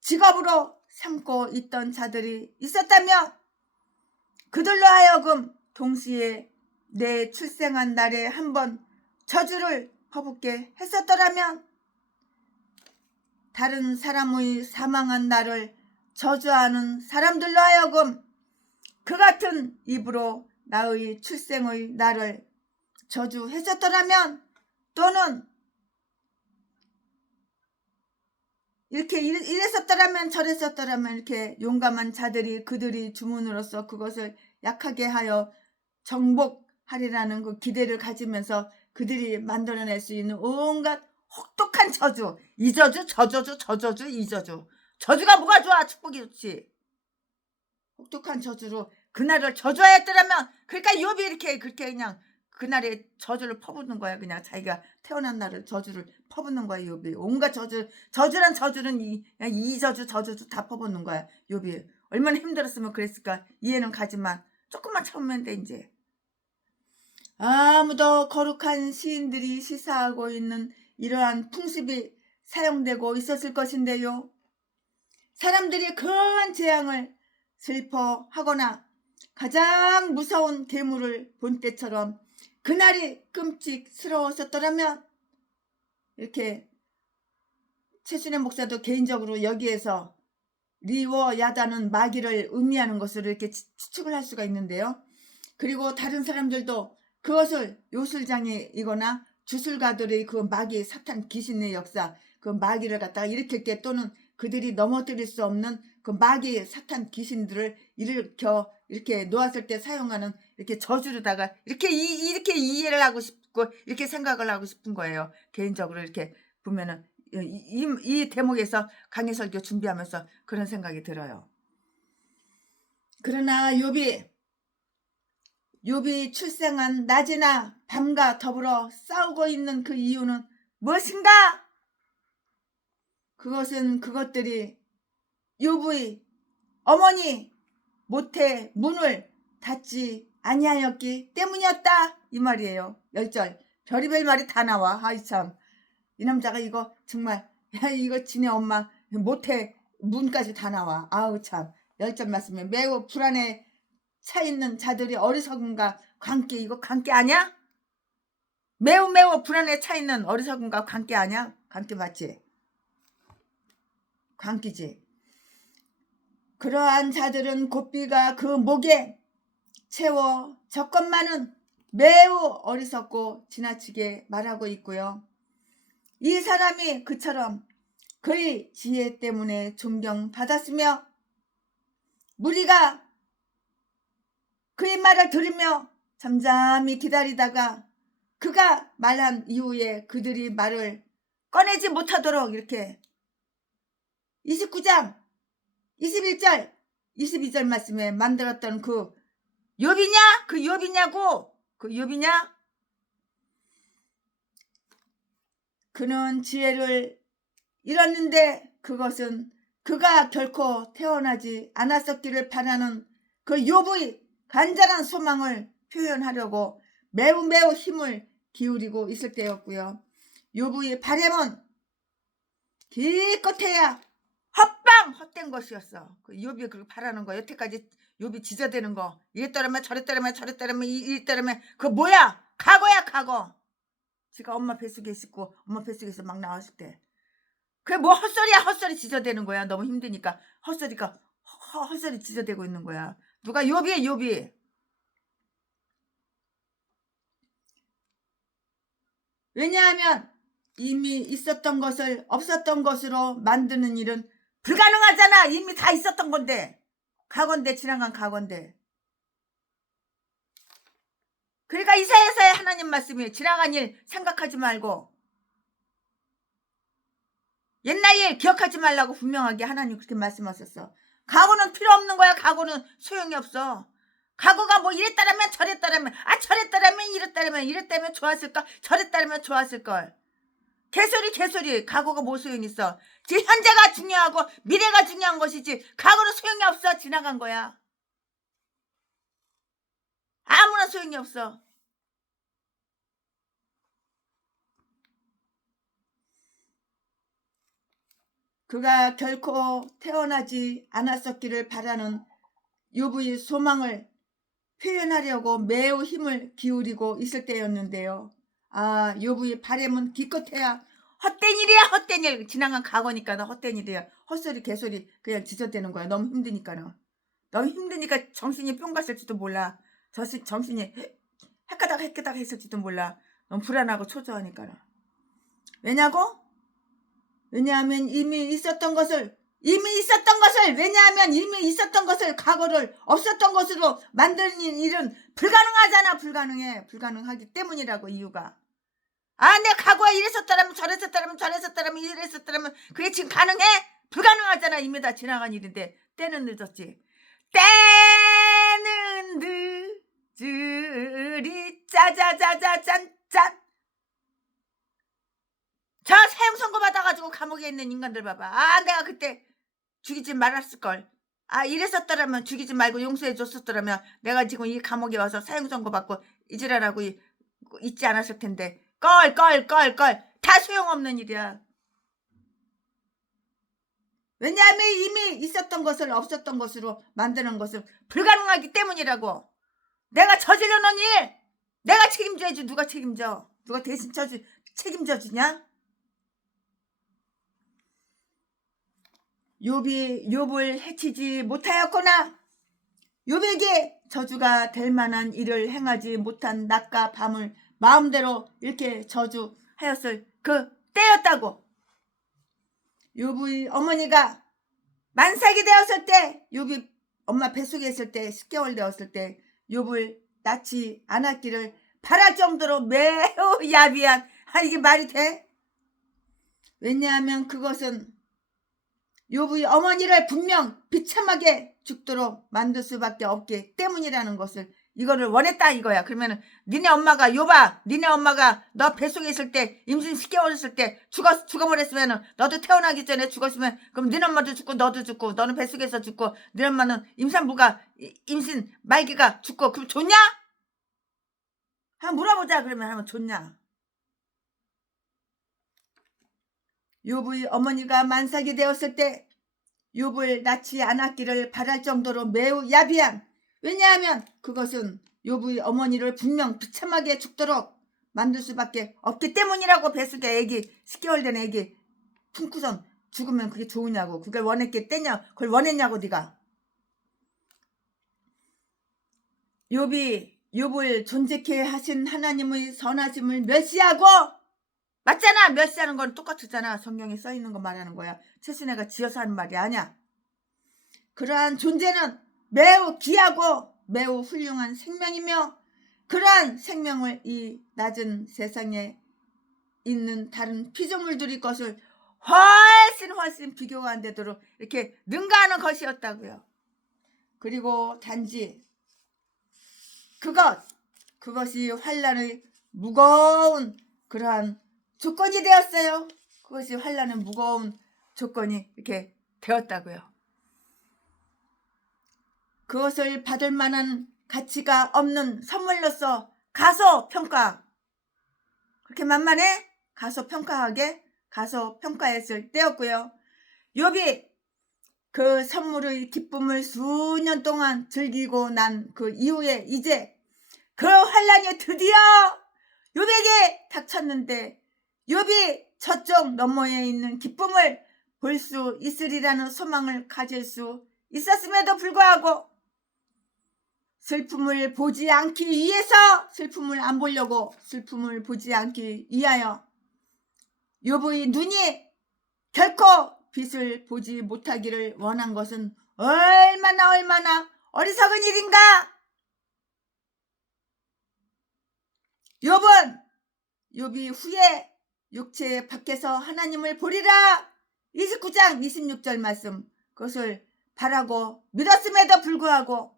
직업으로 삼고 있던 자들이 있었다며 그들로 하여금 동시에 내 출생한 날에 한번 저주를 퍼붓게 했었더라면 다른 사람의 사망한 날을 저주하는 사람들로 하여금 그 같은 입으로 나의 출생의 날을 저주했었더라면 또는 이렇게 이랬었더라면 저랬었더라면 이렇게 용감한 자들이 그들이 주문으로써 그것을 약하게 하여 정복하리라는 그 기대를 가지면서 그들이 만들어낼 수 있는 온갖 혹독한 저주, 이 저주, 저 저주, 저 저주, 이 저주. 저주가 뭐가 좋아? 축복이 좋지. 혹독한 저주로 그날을 저주하였더라면, 그러니까 욥이 이렇게 그렇게 그냥 그날에 저주를 퍼붓는 거야. 그냥 자기가 태어난 날을 저주를 퍼붓는 거야. 욥이 온갖 저주란 저주는 이 저주 저 저주 다 퍼붓는 거야. 욥이 얼마나 힘들었으면 그랬을까. 이해는 가지만 조금만 참으면 돼. 이제 아무도 거룩한 시인들이 시사하고 있는 이러한 풍습이 사용되고 있었을 것인데요. 사람들이 그러한 재앙을 슬퍼하거나 가장 무서운 괴물을 본 때처럼 그날이 끔찍스러웠었더라면, 이렇게 최순애 목사도 개인적으로 여기에서 리워 야다는 마귀를 의미하는 것으로 이렇게 추측을 할 수가 있는데요. 그리고 다른 사람들도 그것을 요술장이거나 주술가들의 그 마귀 사탄 귀신의 역사, 그 마귀를 갖다가 일으킬 때 또는 그들이 넘어뜨릴 수 없는 그 마귀 사탄 귀신들을 일으켜 이렇게 놓았을 때 사용하는 이렇게 저주로다가 이렇게 이해를 하고 싶고 이렇게 생각을 하고 싶은 거예요. 개인적으로 이렇게 보면은 이 대목에서 강의 설교 준비하면서 그런 생각이 들어요. 그러나 욥이 출생한 낮이나 밤과 더불어 싸우고 있는 그 이유는 무엇인가? 그것은 그것들이 욥의 어머니 모태 문을 닫지 아니하였기 때문이었다, 이 말이에요. 10절 별의별 말이 다 나와. 아이 참, 이 남자가 이거 정말 이거 지네 엄마 모태 문까지 다 나와. 아우 참, 10절 말씀에 매우 불안에 차 있는 자들이 어리석음과 관계, 이거 관계 아니야? 매우 불안에 차 있는 어리석음과 관계 아니야? 관계 맞지? 관계지. 그러한 자들은 곱비가 그 목에 채워 적건만은 매우 어리석고 지나치게 말하고 있고요. 이 사람이 그처럼 그의 지혜 때문에 존경받았으며 무리가 그의 말을 들으며 잠잠히 기다리다가 그가 말한 이후에 그들이 말을 꺼내지 못하도록 이렇게 29장 21절 22절 말씀에 만들었던 그 욥이냐? 그 욥이냐고? 그 욥이냐? 그는 지혜를 잃었는데 그것은 그가 결코 태어나지 않았었기를 바라는 그 욥의 간절한 소망을 표현하려고 매우 힘을 기울이고 있을 때였고요. 욥의 바람은 기껏해야 헛된 것이었어. 그 욥이 그렇게 바라는 거, 여태까지 욥이 지저대는 거, 이랬더라면 저랬더라면 이랬더라면 그거 뭐야? 과거야 과거. 지가 엄마 뱃속에 있고 엄마 뱃속에서 막 나왔을 때 그게 뭐 헛소리야. 헛소리 지저대는 거야. 너무 힘드니까 헛소리가 헛소리 지저대고 있는 거야. 누가 욥이 왜냐하면 이미 있었던 것을 없었던 것으로 만드는 일은 불가능하잖아. 이미 다 있었던 건데, 과거인데, 지나간 과거인데. 그러니까 이사야서의 하나님 말씀이 지나간 일 생각하지 말고 옛날 일 기억하지 말라고 분명하게 하나님 그렇게 말씀하셨어. 과거는 필요 없는 거야. 과거는 소용이 없어. 과거가 뭐 이랬다라면 저랬다라면, 저랬다라면 이랬다면 좋았을까, 저랬다라면 좋았을걸. 개소리. 과거가 뭐 소용이 있어. 지금 현재가 중요하고 미래가 중요한 것이지 과거는 소용이 없어. 지나간 거야. 아무나 소용이 없어. 그가 결코 태어나지 않았었기를 바라는 욥의 소망을 표현하려고 매우 힘을 기울이고 있을 때였는데요. 아, 욥의 바람은 기껏해야 헛된 일이야, 헛된 일. 지나간 과거니까 나 헛된 일이야. 헛소리 개소리 그냥 지저대는 거야. 너무 힘드니까는. 너무 힘드니까 정신이 뿅 갔을지도 몰라. 정신이 헷가닥 했을지도 몰라. 너무 불안하고 초조하니까는. 왜냐하면 이미 있었던 것을 왜냐하면 이미 있었던 것을 과거를 없었던 것으로 만드는 일은 불가능하잖아. 불가능하기 때문이라고. 이유가 내 과거에 이랬었더라면 저랬었더라면 그게 지금 가능해? 불가능하잖아. 이미 다 지나간 일인데. 때는 늦었지. 때는 늦으리 짜자자자짠짠. 저 사형 선고 받아가지고 감옥에 있는 인간들 봐봐. 내가 그때 죽이지 말았을걸. 이랬었더라면, 죽이지 말고 용서해 줬었더라면 내가 지금 이 감옥에 와서 사형 선고 받고 이지랄하고 있지 않았을 텐데. 껄 다 소용없는 일이야. 왜냐하면 이미 있었던 것을 없었던 것으로 만드는 것은 불가능하기 때문이라고. 내가 저질러 놓은 일 내가 책임져야지. 누가 책임져? 누가 대신 책임져 주냐? 욥을 해치지 못하였구나. 욥에게 저주가 될 만한 일을 행하지 못한 낮과 밤을 마음대로 이렇게 저주하였을 그 때였다고. 욥의 어머니가 만삭이 되었을 때, 욥이 엄마 뱃속에 있을 때 10개월 되었을 때 욥을 낳지 않았기를 바랄 정도로 매우 야비한, 이게 말이 돼? 왜냐하면 그것은 욥의 어머니를 분명 비참하게 죽도록 만들 수밖에 없기 때문이라는 것을, 이거를 원했다 이거야. 그러면은 니네 엄마가, 욥아, 니네 엄마가 너 뱃속에 있을 때, 임신 10개월 있을 때 죽어버렸으면은, 너도 태어나기 전에 죽었으면, 그럼 니네 엄마도 죽고 너도 죽고, 너는 뱃속에서 죽고, 니네 엄마는 임산부가 임신 말기가 죽고, 그럼 좋냐? 한번 물어보자. 그러면 하면 좋냐? 욥의 어머니가 만삭이 되었을 때 욥을 낳지 않았기를 바랄 정도로 매우 야비한, 왜냐하면 그것은 욥의 어머니를 분명 비참하게 죽도록 만들 수밖에 없기 때문이라고. 뱃속에 애기 10개월 된 애기 품고선 죽으면 그게 좋으냐고. 그걸 원했기 때냐? 그걸 원했냐고. 네가 욥을 존재케 하신 하나님의 선하심을 멸시하고, 맞잖아. 멸시하는 건 똑같잖아. 성경에 써있는 거 말하는 거야. 최순애가 지어서 하는 말이 아니야. 그러한 존재는 매우 귀하고 매우 훌륭한 생명이며, 그러한 생명을 이 낮은 세상에 있는 다른 피조물들의 것을 훨씬 비교가 안 되도록 이렇게 능가하는 것이었다고요. 그리고 단지 그것이 환난의 무거운 그러한 조건이 되었어요. 그것이 환난의 무거운 조건이 이렇게 되었다고요. 그것을 받을 만한 가치가 없는 선물로서 가소평가, 그렇게 만만해? 가소평가했을 때였고요. 욥이 그 선물의 기쁨을 수년 동안 즐기고 난 그 이후에 이제 그 환난이 드디어 욥에게 닥쳤는데, 욥이 저쪽 너머에 있는 기쁨을 볼 수 있으리라는 소망을 가질 수 있었음에도 불구하고, 슬픔을 보지 않기 위해서 슬픔을 안 보려고, 슬픔을 보지 않기 위하여 욥의 눈이 결코 빛을 보지 못하기를 원한 것은 얼마나 어리석은 일인가. 욥이 후에 육체 밖에서 하나님을 보리라 29장 26절 말씀, 그것을 바라고 믿었음에도 불구하고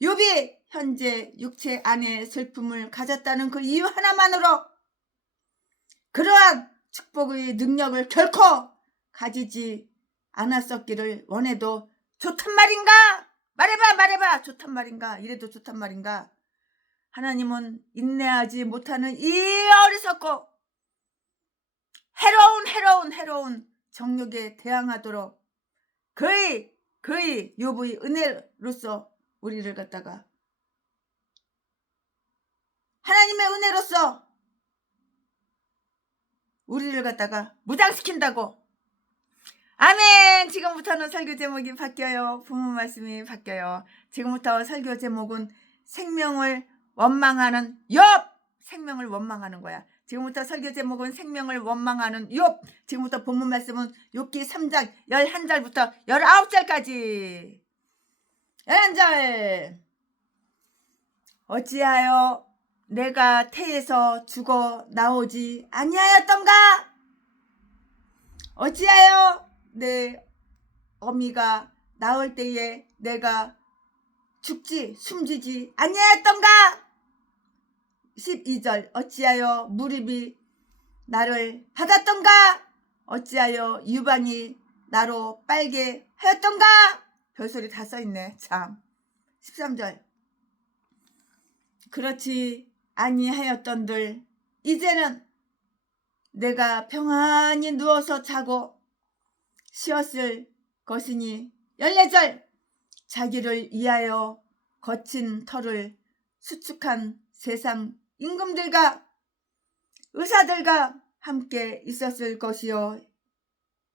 욥이 현재 육체 안에 슬픔을 가졌다는 그 이유 하나만으로 그러한 축복의 능력을 결코 가지지 않았었기를 원해도 좋단 말인가? 말해봐. 좋단 말인가? 이래도 좋단 말인가? 하나님은 인내하지 못하는 이 어리석고 해로운 정욕에 대항하도록 그의 욥의 은혜로서 우리를 갖다가 하나님의 은혜로서 우리를 갖다가 무장시킨다고. 아멘. 지금부터는 설교 제목이 바뀌어요. 부모 말씀이 바뀌어요. 지금부터 설교 제목은 생명을 원망하는 욥. 생명을 원망하는 거야. 지금부터 설교 제목은 생명을 원망하는 욥. 지금부터 본문 말씀은 욥기 3장 11절부터 19절까지. 11절. 어찌하여 내가 태에서 죽어 나오지 아니하였던가? 어찌하여 내 어미가 나올 때에 내가 숨지지 아니하였던가? 12절. 어찌하여 무립이 나를 받았던가? 어찌하여 유방이 나로 빨게 하였던가? 별소리 다 써있네. 참. 13절. 그렇지 아니하였던들 이제는 내가 평안히 누워서 자고 쉬었을 것이니. 14절. 자기를 위하여 거친 터를 수축한 세상 임금들과 의사들과 함께 있었을 것이요.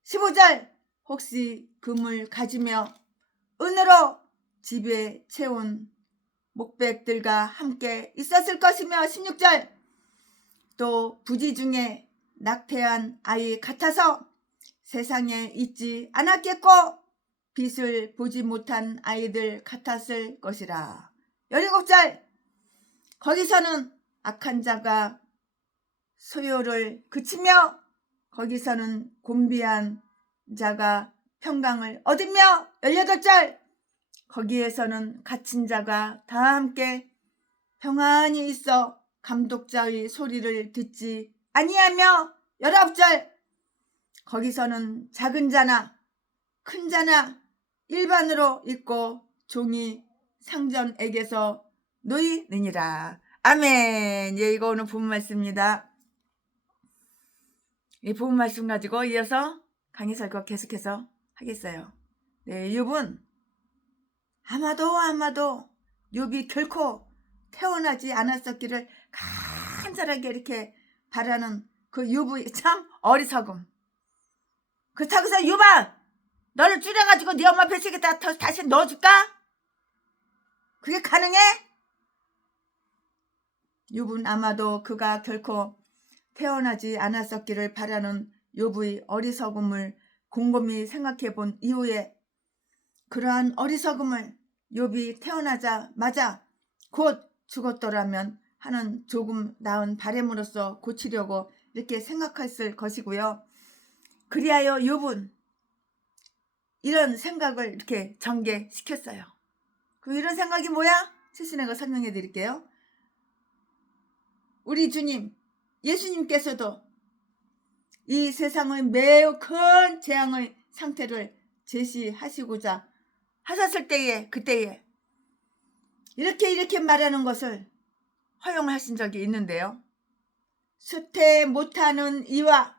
15절. 혹시 금을 가지며 은으로 집에 채운 목백들과 함께 있었을 것이며. 16절. 또 부지 중에 낙태한 아이 같아서 세상에 있지 않았겠고 빛을 보지 못한 아이들 같았을 것이라. 17절. 거기서는 악한 자가 소요를 그치며 거기서는 곤비한 자가 평강을 얻으며. 18절. 거기에서는 갇힌 자가 다 함께 평안히 있어 감독자의 소리를 듣지 아니하며. 19절. 거기서는 작은 자나 큰 자나 일반으로 있고 종이 상전에게서 놓이느니라. 아멘. 예, 이거 오늘 본문 말씀입니다. 이 본문 말씀 가지고 이어서 강의 설교 계속해서 하겠어요. 네, 욥은 아마도 욥이 결코 태어나지 않았었기를 간절하게 이렇게 바라는 그 욥의 참 어리석음. 그렇다고 해서 욥아, 너를 줄여가지고 네 엄마 뱃속에다 다시 넣어줄까? 그게 가능해? 욥은 아마도 그가 결코 태어나지 않았었기를 바라는 욥의 어리석음을 곰곰이 생각해 본 이후에 그러한 어리석음을 욥이 태어나자마자 곧 죽었더라면 하는 조금 나은 바람으로써 고치려고 이렇게 생각했을 것이고요. 그리하여 욥은 이런 생각을 이렇게 전개시켰어요. 그 이런 생각이 뭐야? 스스로가 설명해 드릴게요. 우리 주님 예수님께서도 이 세상의 매우 큰 재앙의 상태를 제시하시고자 하셨을 때에 그때에 이렇게 말하는 것을 허용하신 적이 있는데요. 수태 못하는 이와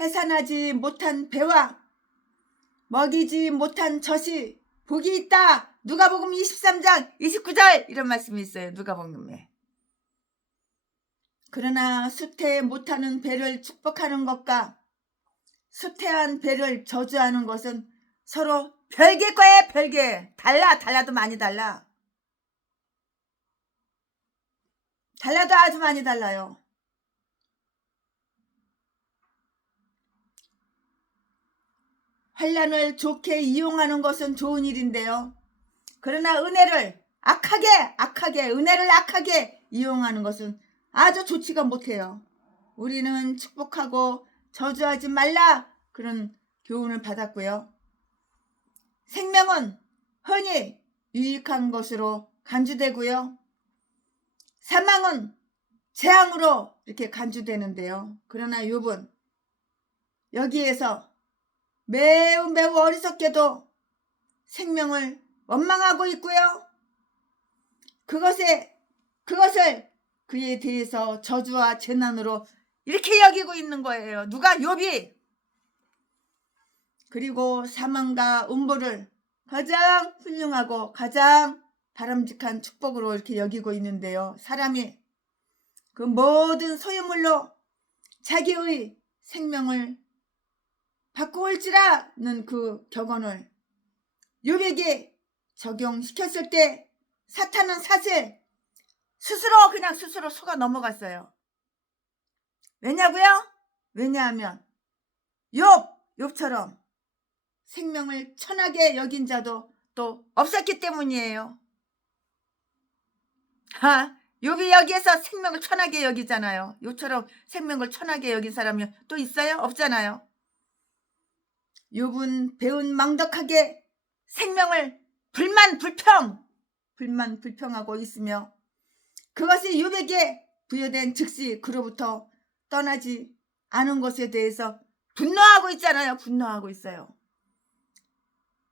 해산하지 못한 배와 먹이지 못한 젖이 복이 있다. 누가복음 23장 29절 이런 말씀이 있어요. 누가복음에. 그러나 수태 못하는 배를 축복하는 것과 수태한 배를 저주하는 것은 서로 별개일 거예요. 별개. 달라도 많이 달라. 달라도 아주 많이 달라요. 환난을 좋게 이용하는 것은 좋은 일인데요. 그러나 은혜를 은혜를 악하게 이용하는 것은 아주 좋지가 못해요. 우리는 축복하고 저주하지 말라 그런 교훈을 받았고요. 생명은 흔히 유익한 것으로 간주되고요. 사망은 재앙으로 이렇게 간주되는데요. 그러나 욥은 여기에서 매우 어리석게도 생명을 원망하고 있고요. 그것을 그에 대해서 저주와 재난으로 이렇게 여기고 있는 거예요. 누가? 욥이. 그리고 사망과 음보를 가장 훌륭하고 가장 바람직한 축복으로 이렇게 여기고 있는데요. 사람이 그 모든 소유물로 자기의 생명을 바꾸올지라는 그 격언을 욥에게 적용시켰을 때 사탄은 사실 스스로 속아 넘어갔어요. 왜냐고요? 왜냐하면 욥처럼 생명을 천하게 여긴 자도 또 없었기 때문이에요. 욥이 여기에서 생명을 천하게 여기잖아요. 욥처럼 생명을 천하게 여긴 사람이 또 있어요? 없잖아요. 욥은 배은망덕하게 생명을 불만불평하고 있으며 그것이 욥에게 부여된 즉시 그로부터 떠나지 않은 것에 대해서 분노하고 있잖아요. 분노하고 있어요.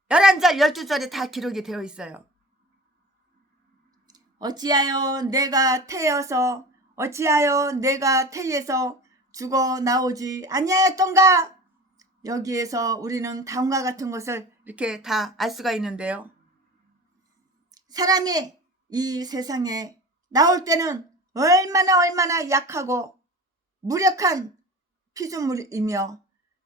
11절 12절에 다 기록이 되어 있어요. 어찌하여 내가 태에서 죽어 나오지 아니하였던가. 여기에서 우리는 다음과 같은 것을 이렇게 다 알 수가 있는데요. 사람이 이 세상에 나올 때는 얼마나 약하고 무력한 피조물이며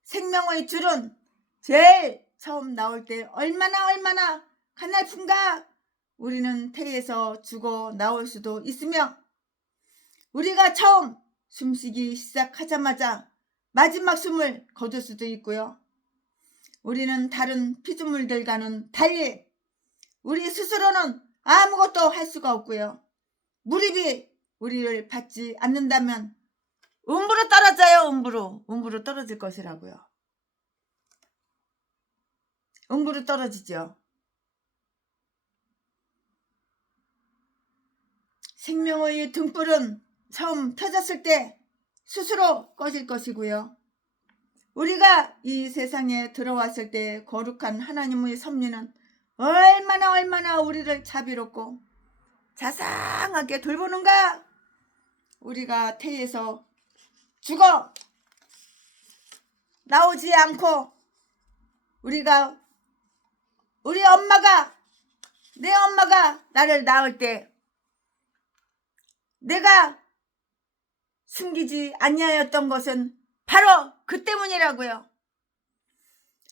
생명의 줄은 제일 처음 나올 때 얼마나 가냘픈가. 우리는 태에서 죽어 나올 수도 있으며 우리가 처음 숨쉬기 시작하자마자 마지막 숨을 거둘 수도 있고요. 우리는 다른 피조물들과는 달리 우리 스스로는 아무것도 할 수가 없고요. 무릎이 우리를 받지 않는다면 음부로 떨어져요. 음부로 떨어질 것이라고요. 음부로 떨어지죠. 생명의 등불은 처음 펴졌을 때 스스로 꺼질 것이고요. 우리가 이 세상에 들어왔을 때 거룩한 하나님의 섭리는 얼마나 우리를 자비롭고 자상하게 돌보는가. 우리가 태에서 죽어 나오지 않고 내 엄마가 나를 낳을 때 내가 숨기지 아니하였던 것은 바로 그 때문이라고요.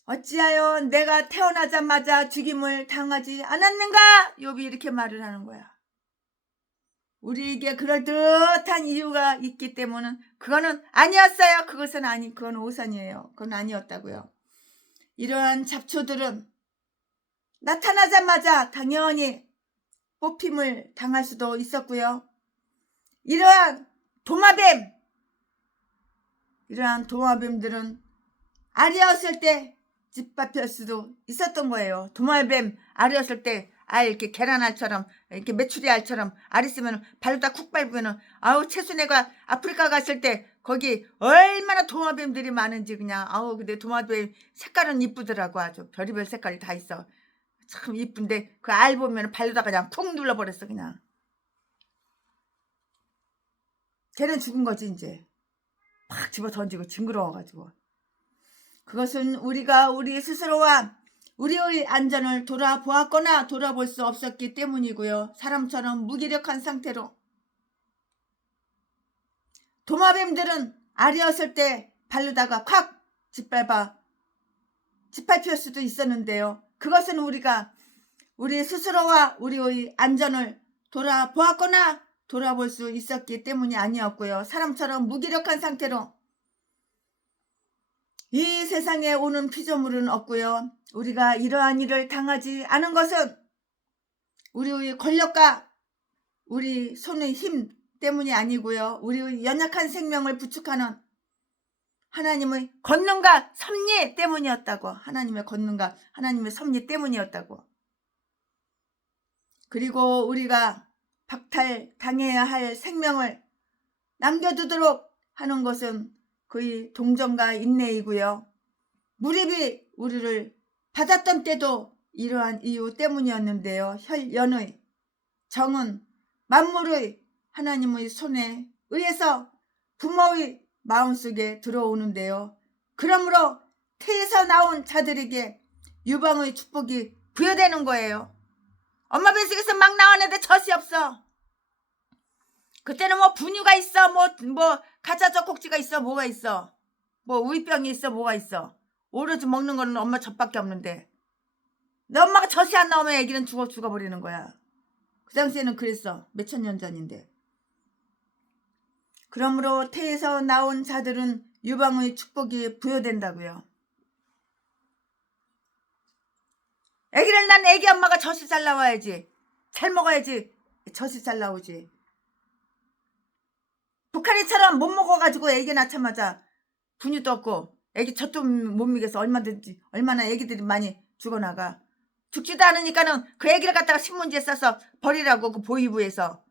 어찌하여 내가 태어나자마자 죽임을 당하지 않았는가. 욥이 이렇게 말을 하는 거야. 우리에게 그럴듯한 이유가 있기 때문에 그거는 아니었어요. 그건 오산이에요. 그건 아니었다고요. 이러한 잡초들은 나타나자마자 당연히 뽑힘을 당할 수도 있었고요. 이러한 도마뱀들은 알이었을 때 짓밟힐 수도 있었던 거예요. 도마뱀 알이었을 때 이렇게 계란알처럼 이렇게 메추리알처럼 알 있으면 발로다 쿡 밟으면은 최순애가 아프리카 갔을 때 거기 얼마나 도마뱀들이 많은지 그냥 근데 도마뱀 색깔은 이쁘더라고. 아주 별의별 색깔이 다 있어. 참 이쁜데 그 알 보면 발로다가 그냥 푹 눌러버렸어. 그냥 걔는 죽은 거지. 이제 팍 집어 던지고 징그러워가지고. 그것은 우리가 우리 스스로와 우리의 안전을 돌아보았거나 돌아볼 수 없었기 때문이고요. 사람처럼 무기력한 상태로 도마뱀들은 알이었을 때 발로다가 콱 짓밟힐 수도 있었는데요. 그것은 우리가 우리 스스로와 우리의 안전을 돌아보았거나 돌아볼 수 있었기 때문이 아니었고요. 사람처럼 무기력한 상태로 이 세상에 오는 피조물은 없고요. 우리가 이러한 일을 당하지 않은 것은 우리의 권력과 우리 손의 힘 때문이 아니고요. 우리의 연약한 생명을 부축하는 하나님의 권능과 섭리 때문이었다고. 하나님의 권능과 하나님의 섭리 때문이었다고. 그리고 우리가 박탈당해야 할 생명을 남겨두도록 하는 것은 그의 동정과 인내이고요. 무립이 우리를 받았던 때도 이러한 이유 때문이었는데요. 혈연의 정은 만물의 하나님의 손에 의해서 부모의 마음속에 들어오는데요. 그러므로 태에서 나온 자들에게 유방의 축복이 부여되는 거예요. 엄마 뱃속에서 막 나왔는데 젖이 없어. 그때는 뭐 분유가 있어, 뭐 가짜 젖꼭지가 있어, 뭐가 있어, 뭐 우유병이 있어, 뭐가 있어. 오로지 먹는 거는 엄마 젖밖에 없는데 너 엄마가 젖이 안 나오면 애기는 죽어버리는 거야. 그 당시에는 그랬어. 몇천 년 전인데. 그러므로 태에서 나온 자들은 유방의 축복이 부여된다고요. 애기를 난 애기 엄마가 젖이 잘 나와야지. 잘 먹어야지 젖이 잘 나오지. 북한이처럼 못 먹어가지고 애기 낳자마자 분유도 없고 애기 젖도 못 먹여서 얼마나 애기들이 많이 죽어나가. 죽지도 않으니까는 그 애기를 갖다가 신문지에 싸서 버리라고, 그 보위부에서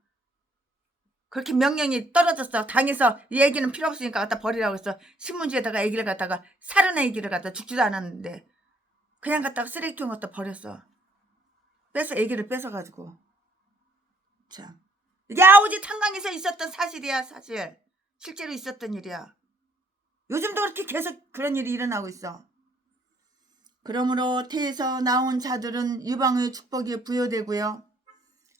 그렇게 명령이 떨어졌어. 당에서 이 애기는 필요 없으니까 갖다 버리라고 해서 신문지에다가 애기를 갖다가, 살은 애기를 갖다 죽지도 않았는데 그냥 갖다가 쓰레기통 갖다 버렸어. 애기를 뺏어가지고. 참, 야오지 탄광에서 있었던 사실이야. 사실 실제로 있었던 일이야. 요즘도 그렇게 계속 그런 일이 일어나고 있어. 그러므로 태에서 나온 자들은 유방의 축복이 부여되고요.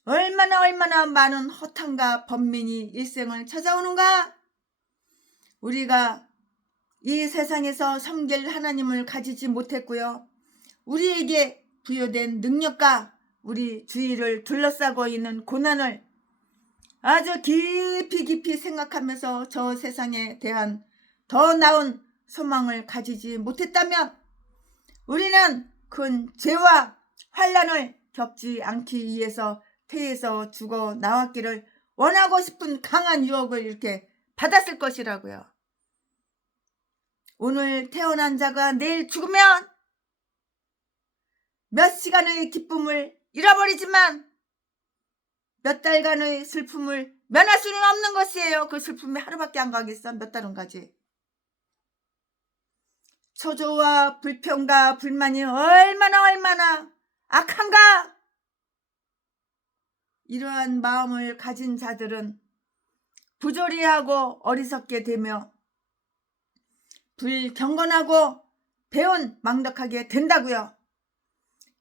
얼마나 많은 허탄과 번민이 일생을 찾아오는가? 우리가 이 세상에서 섬길 하나님을 가지지 못했고요. 우리에게 부여된 능력과 우리 주위를 둘러싸고 있는 고난을 아주 깊이 생각하면서 저 세상에 대한 더 나은 소망을 가지지 못했다면 우리는 큰 죄와 환난을 겪지 않기 위해서 태에서 죽어 나왔기를 원하고 싶은 강한 유혹을 이렇게 받았을 것이라고요. 오늘 태어난 자가 내일 죽으면 몇 시간의 기쁨을 잃어버리지만 몇 달간의 슬픔을 면할 수는 없는 것이에요. 그 슬픔이 하루밖에 안 가겠어. 몇 달은 가지. 초조와 불평과 불만이 얼마나 악한가? 이러한 마음을 가진 자들은 부조리하고 어리석게 되며 불경건하고 배은망덕하게 된다고요.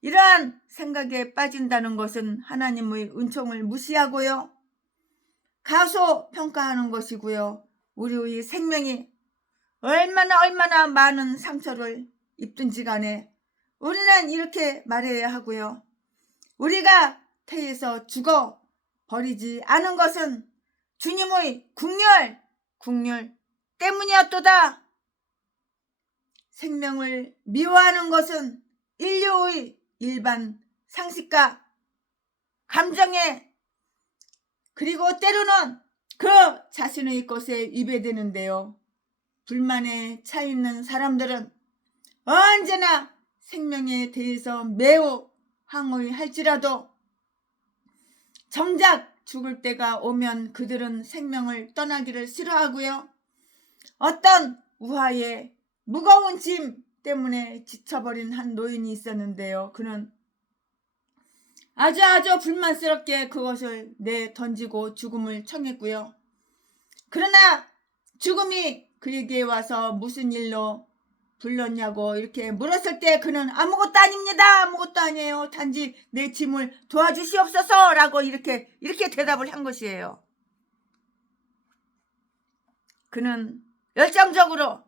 이러한 생각에 빠진다는 것은 하나님의 은총을 무시하고요. 가소평가하는 것이고요. 우리의 생명이 얼마나 많은 상처를 입든지 간에 우리는 이렇게 말해야 하고요. 우리가 태에서 죽어 버리지 않은 것은 주님의 국률 때문이었도다. 생명을 미워하는 것은 인류의 일반 상식과 감정에, 그리고 때로는 그 자신의 것에 위배되는데요. 불만에 차 있는 사람들은 언제나 생명에 대해서 매우 항의할지라도 정작 죽을 때가 오면 그들은 생명을 떠나기를 싫어하고요. 어떤 우화의 무거운 짐 때문에 지쳐버린 한 노인이 있었는데요. 그는 아주 불만스럽게 그것을 내던지고 죽음을 청했고요. 그러나 죽음이 그에게 와서 무슨 일로 불렀냐고 이렇게 물었을 때 그는 아무것도 아닙니다. 아무것도 아니에요. 단지 내 짐을 도와주시옵소서 라고 이렇게 대답을 한 것이에요. 그는 열정적으로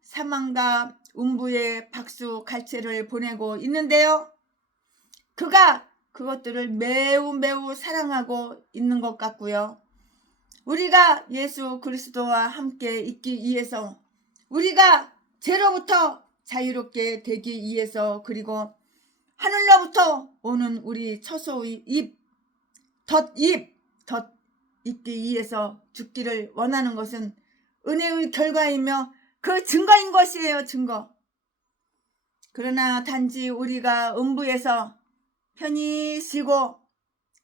사망과 음부의 박수 갈채를 보내고 있는데요. 그가 그것들을 매우 사랑하고 있는 것 같고요. 우리가 예수 그리스도와 함께 있기 위해서, 우리가 죄로부터 자유롭게 되기 위해서, 그리고 하늘로부터 오는 우리 처소의 덧 있기 위해서 죽기를 원하는 것은 은혜의 결과이며 그 증거인 것이에요. 증거. 그러나 단지 우리가 음부에서 편히 쉬고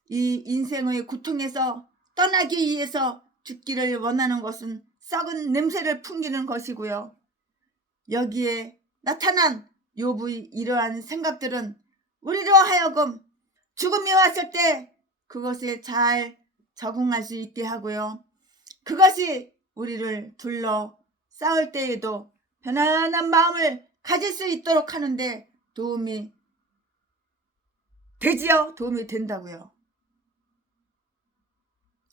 이 인생의 고통에서 떠나기 위해서 죽기를 원하는 것은 썩은 냄새를 풍기는 것이고요. 여기에 나타난 욥의 이러한 생각들은 우리로 하여금 죽음이 왔을 때 그것에 잘 적응할 수 있게 하고요. 그것이 우리를 둘러 싸울 때에도 편안한 마음을 가질 수 있도록 하는데 도움이 되지요? 도움이 된다고요.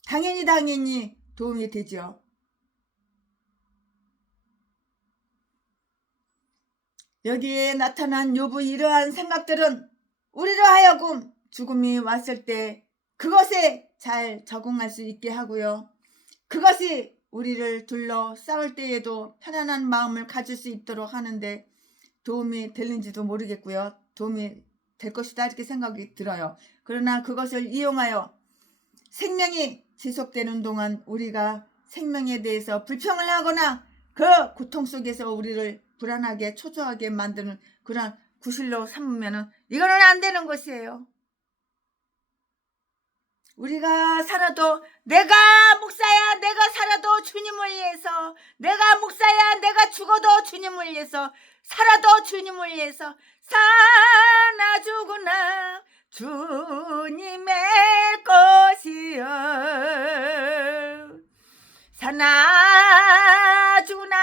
당연히 도움이 되죠. 여기에 나타난 욥의 이러한 생각들은 우리로 하여금 죽음이 왔을 때 그것에 잘 적응할 수 있게 하고요. 그것이 우리를 둘러 싸울 때에도 편안한 마음을 가질 수 있도록 하는데 도움이 되는지도 모르겠고요. 도움이 될 것이다 이렇게 생각이 들어요. 그러나 그것을 이용하여 생명이 지속되는 동안 우리가 생명에 대해서 불평을 하거나 그 고통 속에서 우리를 불안하게 초조하게 만드는 그런 구실로 삼으면 이거는 안 되는 것이에요. 우리가 살아도 내가 목사야 내가 살아도 주님을 위해서, 내가 목사야 내가 죽어도 주님을 위해서, 살아도 주님을 위해서, 사나 죽으나 주님의 것이여, 사나 죽으나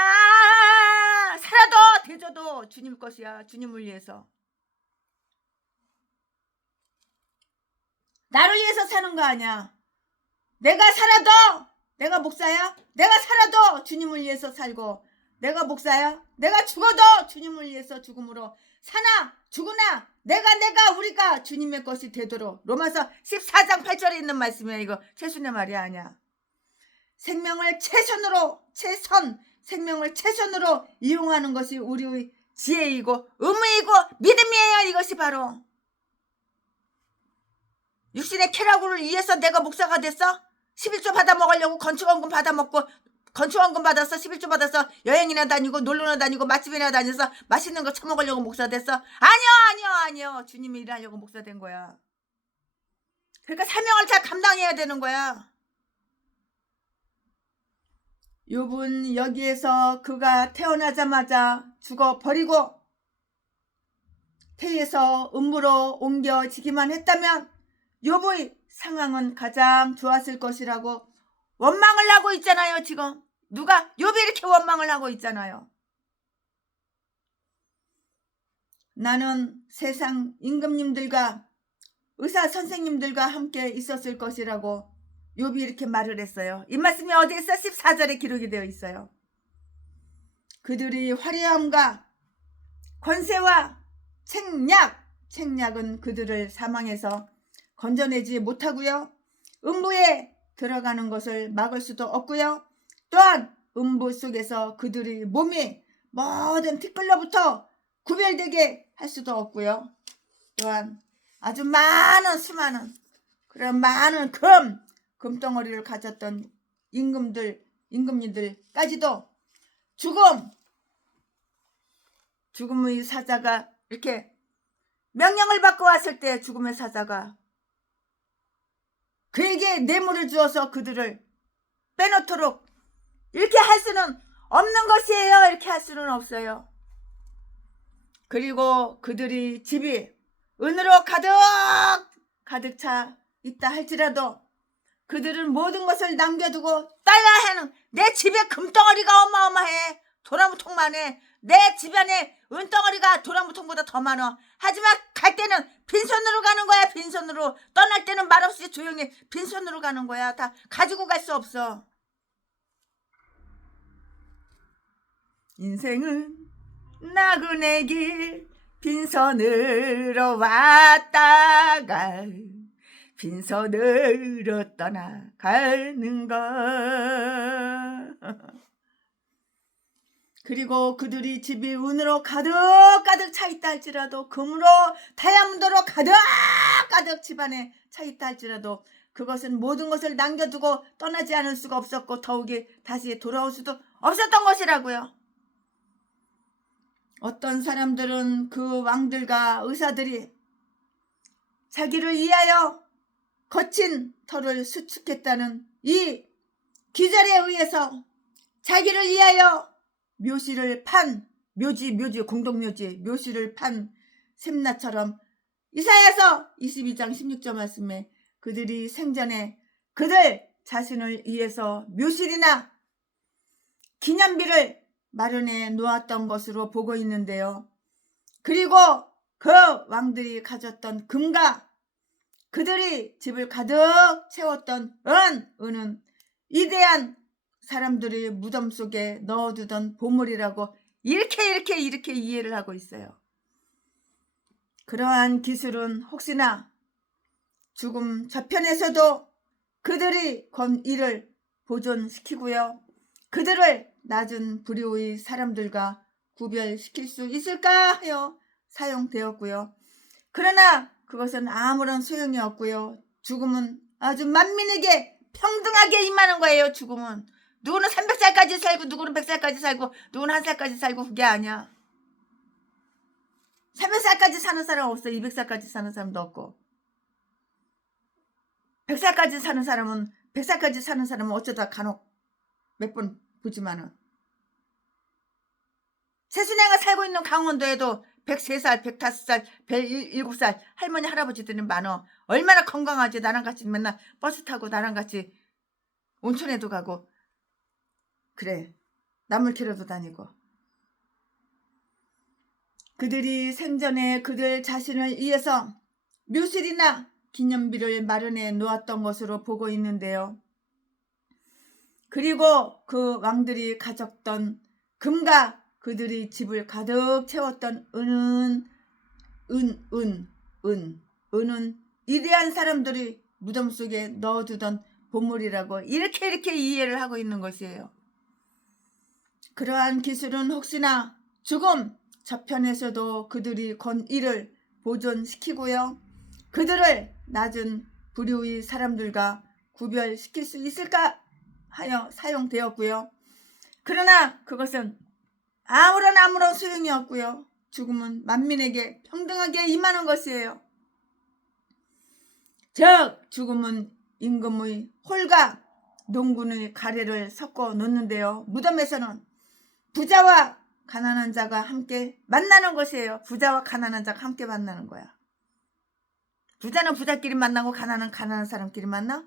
살아도 되져도 주님 것이야. 주님을 위해서. 나를 위해서 사는 거 아니야. 내가 살아도, 내가 목사야 내가 살아도 주님을 위해서 살고, 내가 목사야 내가 죽어도 주님을 위해서 죽음으로, 사나 죽으나 내가 우리가 주님의 것이 되도록. 로마서 14장 8절에 있는 말씀이야. 이거 최순의 말이 아니야. 생명을 생명을 최선으로 이용하는 것이 우리의 지혜이고 의무이고 믿음이에요. 이것이 바로 육신의 쾌락을 위해서 내가 목사가 됐어? 11조 받아 먹으려고 건축원금 받아 먹고, 건축원금 받아서 11조 받아서 여행이나 다니고 놀러나 다니고 맛집이나 다녀서 맛있는 거 처먹으려고 목사 됐어? 아니요. 주님이 일하려고 목사 된 거야. 그러니까 사명을 잘 감당해야 되는 거야. 욥은 여기에서 그가 태어나자마자 죽어버리고 태에서 음부로 옮겨지기만 했다면 욥의 상황은 가장 좋았을 것이라고 원망을 하고 있잖아요. 지금 누가? 욥이 이렇게 원망을 하고 있잖아요. 나는 세상 임금님들과 의사 선생님들과 함께 있었을 것이라고 욥이 이렇게 말을 했어요. 이 말씀이 어디에 있어? 14절에 기록이 되어 있어요. 그들이 화려함과 권세와 책략은 그들을 사망해서 건져내지 못하고요. 음부에 들어가는 것을 막을 수도 없고요. 또한 음부 속에서 그들의 몸이 모든 티끌로부터 구별되게 할 수도 없고요. 또한 아주 수많은 그런 많은 금덩어리를 가졌던 임금님들까지도 죽음의 사자가 이렇게 명령을 받고 왔을 때 죽음의 사자가 그에게 뇌물을 주어서 그들을 빼놓도록 이렇게 할 수는 없는 것이에요. 이렇게 할 수는 없어요. 그리고 그들이 집이 은으로 가득 차 있다 할지라도 그들은 모든 것을 남겨두고 떠나야 하는, 내 집에 금덩어리가 어마어마해. 도라무통만 해. 내 집안에 은덩어리가 도라무통보다 더 많아. 하지만 갈 때는 빈손으로 가는 거야. 빈손으로. 떠날 때는 말없이 조용히 빈손으로 가는 거야. 다 가지고 갈 수 없어. 인생은 나그네 길 빈손으로 왔다가 빈손으로 떠나가는 것. 그리고 그들이 집이 은으로 가득 차 있다 할지라도, 금으로 다이아몬드로 가득 집안에 차 있다 할지라도 그것은 모든 것을 남겨두고 떠나지 않을 수가 없었고 더욱이 다시 돌아올 수도 없었던 것이라고요. 어떤 사람들은 그 왕들과 의사들이 자기를 위하여 거친 터를 수축했다는 이 기절에 의해서 자기를 위하여 묘시를 판 묘시를 판 샘나처럼 이사야서 22장 16절 말씀에 그들이 생전에 그들 자신을 위해서 묘실이나 기념비를 마련해 놓았던 것으로 보고 있는데요. 그리고 그 왕들이 가졌던 금과 그들이 집을 가득 채웠던 은은 위대한 사람들이 무덤 속에 넣어두던 보물이라고 이렇게 이해를 하고 있어요. 그러한 기술은 혹시나 죽음 저편에서도 그들이 건 일을 보존시키고요. 그들을 낮은 부류의 사람들과 구별시킬 수 있을까 하여 사용되었고요. 그러나 그것은 아무런 소용이 없고요. 죽음은 아주 만민에게 평등하게 임하는 거예요. 죽음은 누구는 300살까지 살고 누구는 100살까지 살고 누구는 1살까지 살고 그게 아니야. 300살까지 사는 사람 없어. 200살까지 사는 사람도 없고 100살까지 사는 사람은 100살까지 사는 사람은 어쩌다 간혹 몇 번 보지만은 세순이가 살고 있는 강원도에도 103살, 105살, 107살 할머니 할아버지들이 많어. 얼마나 건강하지. 나랑 같이 맨날 버스 타고 나랑 같이 온천에도 가고 그래. 나물 캐러도 다니고. 그들이 생전에 그들 자신을 위해서 묘실이나 기념비를 마련해 놓았던 것으로 보고 있는데요. 그리고 그 왕들이 가졌던 금과 그들이 집을 가득 채웠던 은은 위대한 사람들이 무덤 속에 넣어두던 보물이라고 이렇게 이해를 하고 있는 것이에요. 그러한 기술은 혹시나 죽음 저편에서도 그들이 건 일을 보존시키고요. 그들을 낮은 부류의 사람들과 구별시킬 수 있을까 하여 사용되었고요. 그러나 그것은 아무런 소용이 없고요. 죽음은 만민에게 평등하게 임하는 것이에요. 즉 죽음은 임금의 홀과 농군의 가래를 섞어 놓는데요. 무덤에서는 부자와 가난한 자가 함께 만나는 것이에요. 부자와 가난한 자가 함께 만나는 거야. 부자는 부자끼리 만나고 가난한 사람끼리 만나?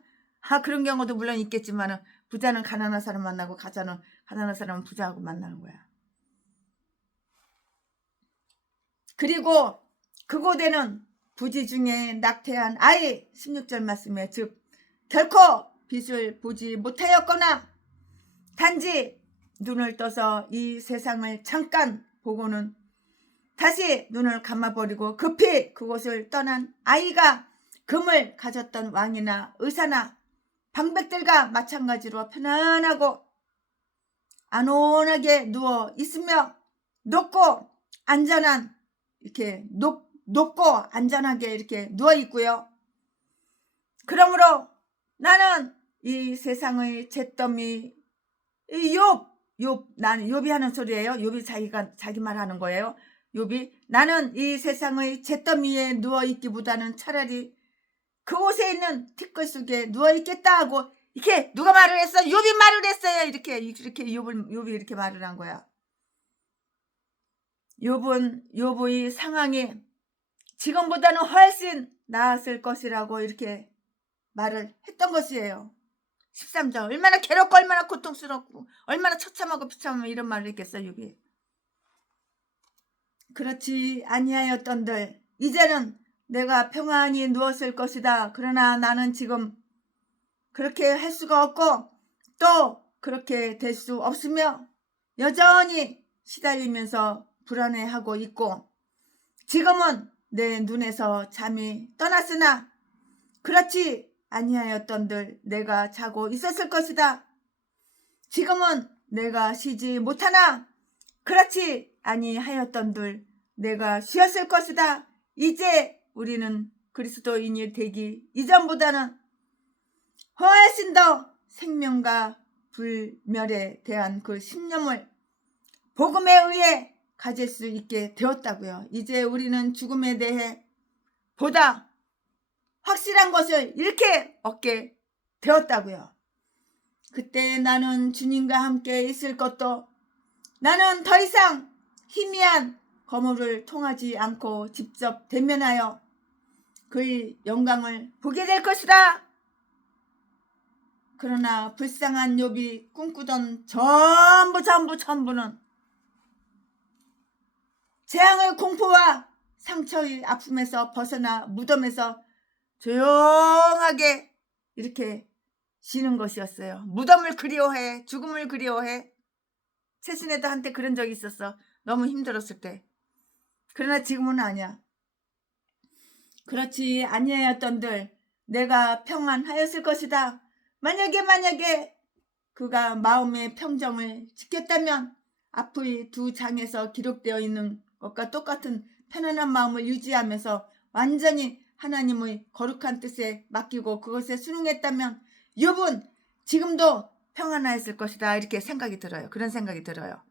그런 경우도 물론 있겠지만 부자는 가난한 사람 만나고 가난한 사람은 부자하고 만나는 거야. 그리고 그곳에는 부지 중에 낙태한 아이 16절 말씀에 즉 결코 빛을 보지 못하였거나 단지 눈을 떠서 이 세상을 잠깐 보고는 다시 눈을 감아버리고 급히 그곳을 떠난 아이가 금을 가졌던 왕이나 의사나 방백들과 마찬가지로 편안하고 안온하게 누워 있으며 높고 안전한 이렇게 높고 안전하게 이렇게 누워 있고요. 그러므로 나는 이 세상의 잿더미 나는 욥이 하는 소리예요. 욥이 자기 말 하는 거예요. 욥이 나는 이 세상의 잿더미에 누워 있기보다는 차라리 그곳에 있는 티끌 속에 누워 있겠다 하고 이렇게 누가 말을 했어? 욥이 말을 했어요. 이렇게 욥이 이렇게 말을 한 거야. 욥의 상황이 지금보다는 훨씬 나았을 것이라고 이렇게 말을 했던 것이에요. 13절 얼마나 괴롭고 얼마나 고통스럽고 얼마나 처참하고 비참하면 이런 말을 했겠어. 욥이. 그렇지 아니하였던들 이제는 내가 평안히 누웠을 것이다. 그러나 나는 지금 그렇게 할 수가 없고 또 그렇게 될 수 없으며 여전히 시달리면서 불안해하고 있고 지금은 내 눈에서 잠이 떠났으나 그렇지 아니하였던들 내가 자고 있었을 것이다. 지금은 내가 쉬지 못하나 그렇지 아니하였던들 내가 쉬었을 것이다. 이제 우리는 그리스도인이 되기 이전보다는 훨씬 더 생명과 불멸에 대한 그 신념을 복음에 의해 가질 수 있게 되었다고요. 이제 우리는 죽음에 대해 보다 확실한 것을 이렇게 얻게 되었다고요. 그때 나는 주님과 함께 있을 것도 나는 더 이상 희미한 거물을 통하지 않고 직접 대면하여 그의 영광을 보게 될 것이다. 그러나 불쌍한 욥이 꿈꾸던 전부는 재앙의 공포와 상처의 아픔에서 벗어나 무덤에서 조용하게 이렇게 쉬는 것이었어요. 무덤을 그리워해. 죽음을 그리워해. 최순애도 한때 그런 적이 있었어. 너무 힘들었을 때. 그러나 지금은 아니야. 그렇지 아니하였던들 내가 평안하였을 것이다. 만약에 그가 마음의 평정을 지켰다면 앞의 두 장에서 기록되어 있는 것과 똑같은 편안한 마음을 유지하면서 완전히 하나님의 거룩한 뜻에 맡기고 그것에 순응했다면 욥은 지금도 평안하였을 것이다. 이렇게 생각이 들어요. 그런 생각이 들어요.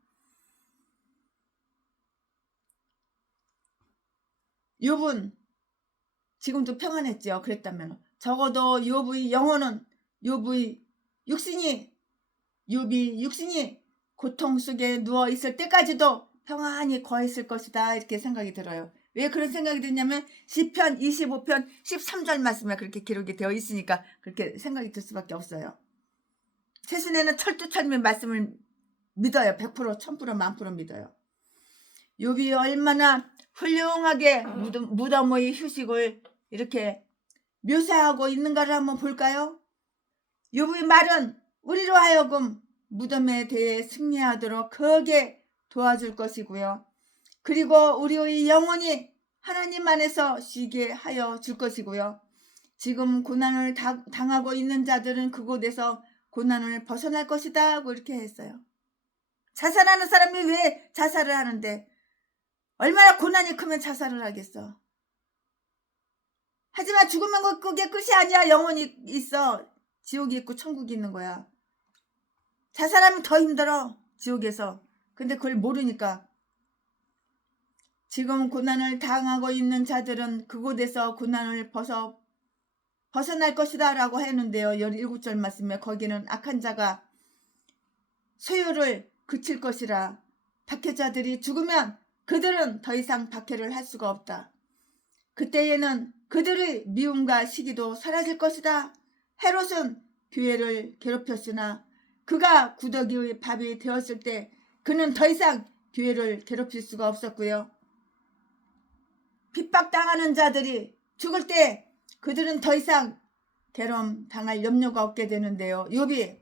욥은 지금도 평안했죠. 그랬다면 적어도 욥의 영혼은 욥이 육신이 고통 속에 누워 있을 때까지도 평안히 거했을 것이다. 이렇게 생각이 들어요. 왜 그런 생각이 드냐면 시편 25편 13절 말씀에 그렇게 기록이 되어 있으니까 그렇게 생각이 들 수밖에 없어요. 최순애는 철두철미 말씀을 믿어요. 100%, 1000%, 10,000% 믿어요. 욥이 얼마나 훌륭하게 무덤의 휴식을 이렇게 묘사하고 있는가를 한번 볼까요? 욥의 말은 우리로 하여금 무덤에 대해 승리하도록 크게 도와줄 것이고요. 그리고 우리의 영혼이 하나님 안에서 쉬게 하여 줄 것이고요. 지금 고난을 당하고 있는 자들은 그곳에서 고난을 벗어날 것이다 하고 이렇게 했어요. 자살하는 사람이 왜 자살을 하는데 얼마나 고난이 크면 자살을 하겠어. 하지만 죽으면 그게 끝이 아니야. 영혼이 있어. 지옥이 있고 천국이 있는 거야. 자살하면 더 힘들어. 지옥에서. 근데 그걸 모르니까. 지금 고난을 당하고 있는 자들은 그곳에서 고난을 벗어날 것이다 라고 했는데요. 17절 말씀에 거기는 악한 자가 소유를 그칠 것이라. 박해자들이 죽으면 그들은 더 이상 박해를 할 수가 없다. 그때에는 그들의 미움과 시기도 사라질 것이다. 헤롯은 교회를 괴롭혔으나 그가 구더기의 밥이 되었을 때 그는 더 이상 교회를 괴롭힐 수가 없었고요. 핍박당하는 자들이 죽을 때 그들은 더 이상 괴로움 당할 염려가 없게 되는데요. 욥이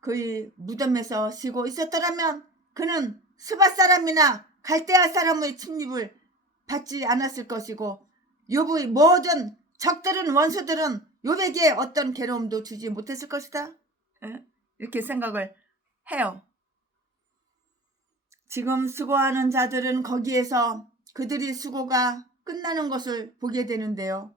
그의 무덤에서 쉬고 있었더라면 그는 스바 사람이나 갈대아 사람의 침입을 받지 않았을 것이고 욥의 모든 적들은 원수들은 욥에게 어떤 괴로움도 주지 못했을 것이다. 이렇게 생각을 해요. 지금 수고하는 자들은 거기에서 그들이 수고가 끝나는 것을 보게 되는데요.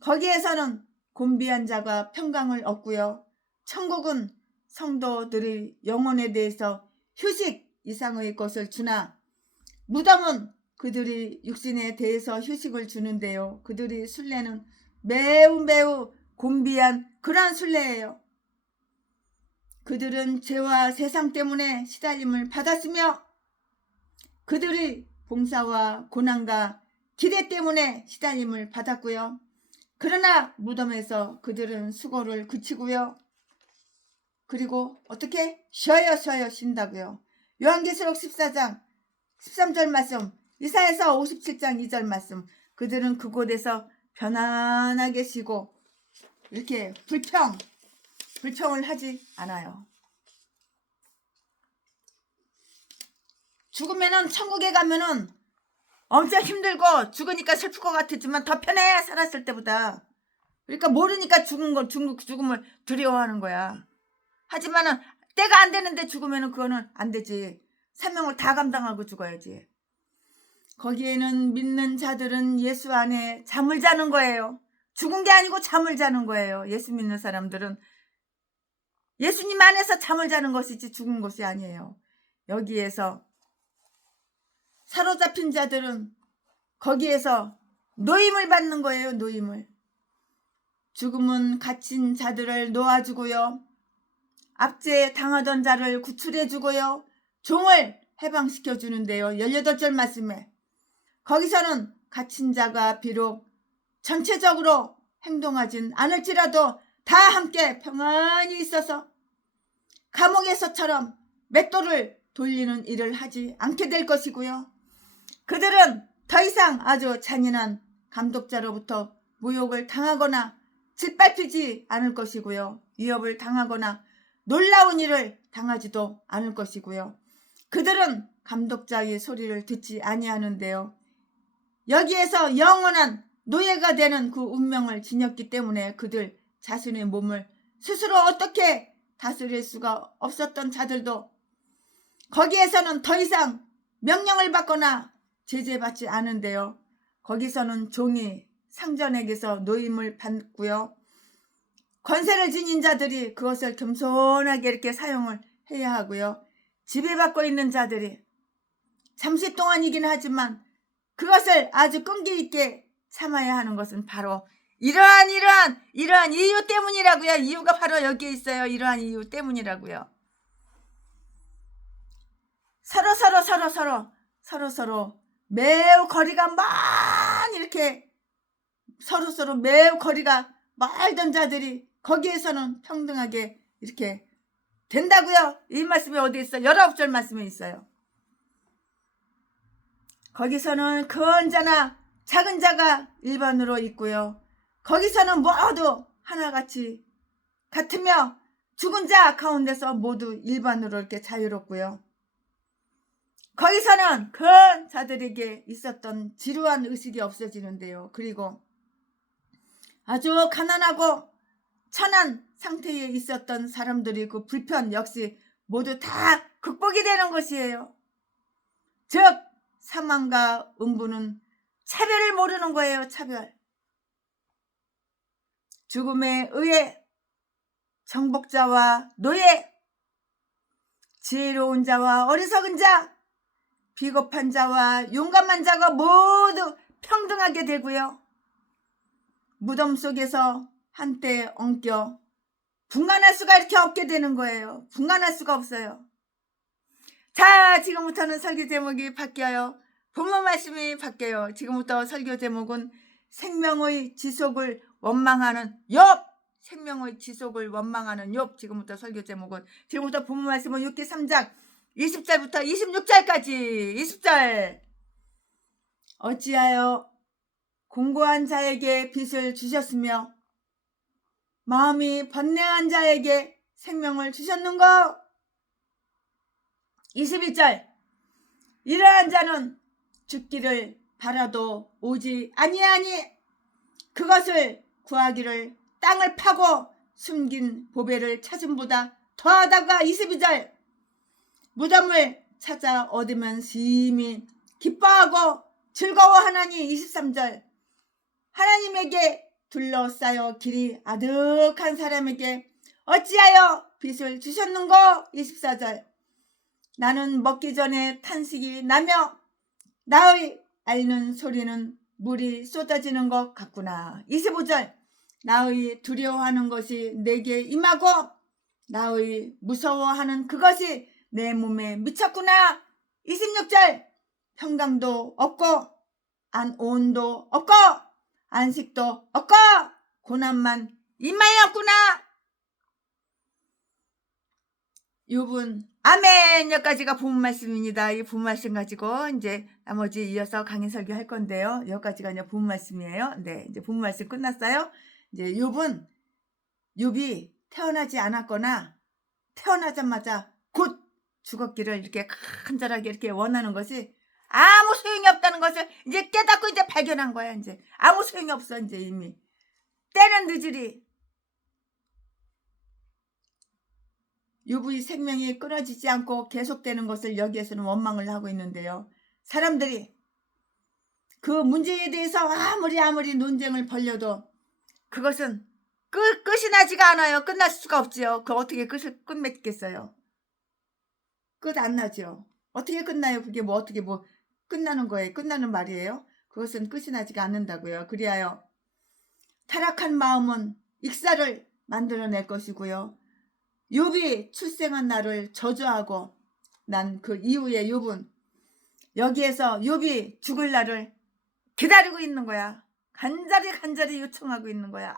거기에서는 곤비한 자가 평강을 얻고요. 천국은 성도들의 영혼에 대해서 휴식 이상의 것을 주나 무덤은 그들이 육신에 대해서 휴식을 주는데요. 그들의 순례는 매우 곤비한 그러한 순례예요. 그들은 죄와 세상 때문에 시달림을 받았으며 그들의 봉사와 고난과 기대 때문에 시달림을 받았고요. 그러나 무덤에서 그들은 수고를 그치고요. 그리고 어떻게? 쉬어요 쉰다고요. 요한계시록 14장 13절 말씀, 이사야서 57장 2절 말씀, 그들은 그곳에서 편안하게 쉬고 이렇게 불평을 하지 않아요. 죽으면은 천국에 가면은 엄청 힘들고 죽으니까 슬플 것 같았지만 더 편해. 살았을 때보다. 그러니까 모르니까 죽음을 두려워하는 거야. 하지만은 때가 안 되는데 죽으면은 그거는 안 되지. 사명을 다 감당하고 죽어야지. 거기에는 믿는 자들은 예수 안에 잠을 자는 거예요. 죽은 게 아니고 잠을 자는 거예요. 예수 믿는 사람들은 예수님 안에서 잠을 자는 것이지 죽은 것이 아니에요. 여기에서 사로잡힌 자들은 거기에서 노임을 받는 거예요. 노임을. 죽음은 갇힌 자들을 놓아주고요. 압제 당하던 자를 구출해주고요. 종을 해방시켜주는데요. 18절 말씀에 거기서는 갇힌 자가 비록 전체적으로 행동하진 않을지라도 다 함께 평안히 있어서 감옥에서처럼 맷돌을 돌리는 일을 하지 않게 될 것이고요. 그들은 더 이상 아주 잔인한 감독자로부터 모욕을 당하거나 짓밟히지 않을 것이고요. 위협을 당하거나 놀라운 일을 당하지도 않을 것이고요. 그들은 감독자의 소리를 듣지 아니하는데요. 여기에서 영원한 노예가 되는 그 운명을 지녔기 때문에 그들 자신의 몸을 스스로 어떻게 다스릴 수가 없었던 자들도 거기에서는 더 이상 명령을 받거나 제재받지 않은데요. 거기서는 종이 상전에게서 노임을 받고요. 권세를 지닌 자들이 그것을 겸손하게 이렇게 사용을 해야 하고요. 지배받고 있는 자들이 잠시 동안이긴 하지만 그것을 아주 끈기 있게 참아야 하는 것은 바로 이러한 이유 때문이라고요. 이유가 바로 여기에 있어요. 이러한 이유 때문이라고요. 서로 매우 거리가 먼 이렇게 서로 매우 거리가 멀던 자들이 거기에서는 평등하게 이렇게 된다고요. 이 말씀이 어디 있어요? 19절 말씀에 있어요. 거기서는 큰 자나 작은 자가 일반으로 있고요. 거기서는 모두 하나같이 같으며 죽은 자 가운데서 모두 일반으로 이렇게 자유롭고요. 거기서는 큰 자들에게 있었던 지루한 의식이 없어지는데요. 그리고 아주 가난하고 천한 상태에 있었던 사람들이 그 불편 역시 모두 다 극복이 되는 것이에요. 즉 사망과 음부는 차별을 모르는 거예요. 차별. 죽음에 의해 정복자와 노예, 지혜로운 자와 어리석은 자, 비겁한 자와 용감한 자가 모두 평등하게 되고요. 무덤 속에서 한때 엉겨 분간할 수가 이렇게 없게 되는 거예요. 분간할 수가 없어요. 자, 지금부터는 설교 제목이 바뀌어요. 본문 말씀이 바뀌어요. 지금부터 설교 제목은 생명의 지속을 원망하는 욥. 생명의 지속을 원망하는 욥. 지금부터 설교 제목은 지금부터 본문 말씀은 욥기 3장 20절부터 26절까지. 20절. 어찌하여 공고한 자에게 빚을 주셨으며 마음이 번뇌한 자에게 생명을 주셨는가? 22절. 이러한 자는 죽기를 바라도 오지 아니하니 그것을 구하기를 땅을 파고 숨긴 보배를 찾음보다 더하다가 22절. 무덤을 찾아 얻으면 심히 기뻐하고 즐거워하나니 23절. 하나님에게 둘러싸여 길이 아득한 사람에게 어찌하여 빚을 주셨는고? 24절. 나는 먹기 전에 탄식이 나며 나의 앓는 소리는 물이 쏟아지는 것 같구나. 25절. 나의 두려워하는 것이 내게 임하고 나의 무서워하는 그것이 내 몸에 미쳤구나. 26절. 평강도 없고 온도 없고 안식도 없고 고난만 임하였구나. 욥은 아멘. 여기까지가 본문 말씀입니다. 이 본문 말씀 가지고 이제 나머지 이어서 강의 설교할 건데요. 여기까지가 이제 본문 말씀이에요. 네, 이제 본문 말씀 끝났어요. 이제 욥이 태어나지 않았거나 태어나자마자 곧 죽었기를 이렇게 간절하게 이렇게 원하는 것이 아무 소용이 없다는 것을 이제 깨닫고 이제 발견한 거야. 이제 아무 소용이 없어. 이제 이미 때는 늦으리. 욥의 생명이 끊어지지 않고 계속되는 것을 여기에서는 원망을 하고 있는데요. 사람들이 그 문제에 대해서 아무리 논쟁을 벌려도 그것은 끝이 나지가 않아요. 끝날 수가 없지요. 그 어떻게 끝을 끝맺겠어요? 끝 안 나죠. 어떻게 끝나요? 그게 어떻게 끝나는 거예요? 끝나는 말이에요? 그것은 끝이 나지가 않는다고요. 그리하여 타락한 마음은 익사를 만들어낼 것이고요. 욥이 출생한 날을 저주하고 난 그 이후에 욥은 여기에서 욥이 죽을 날을 기다리고 있는 거야. 간절히 요청하고 있는 거야.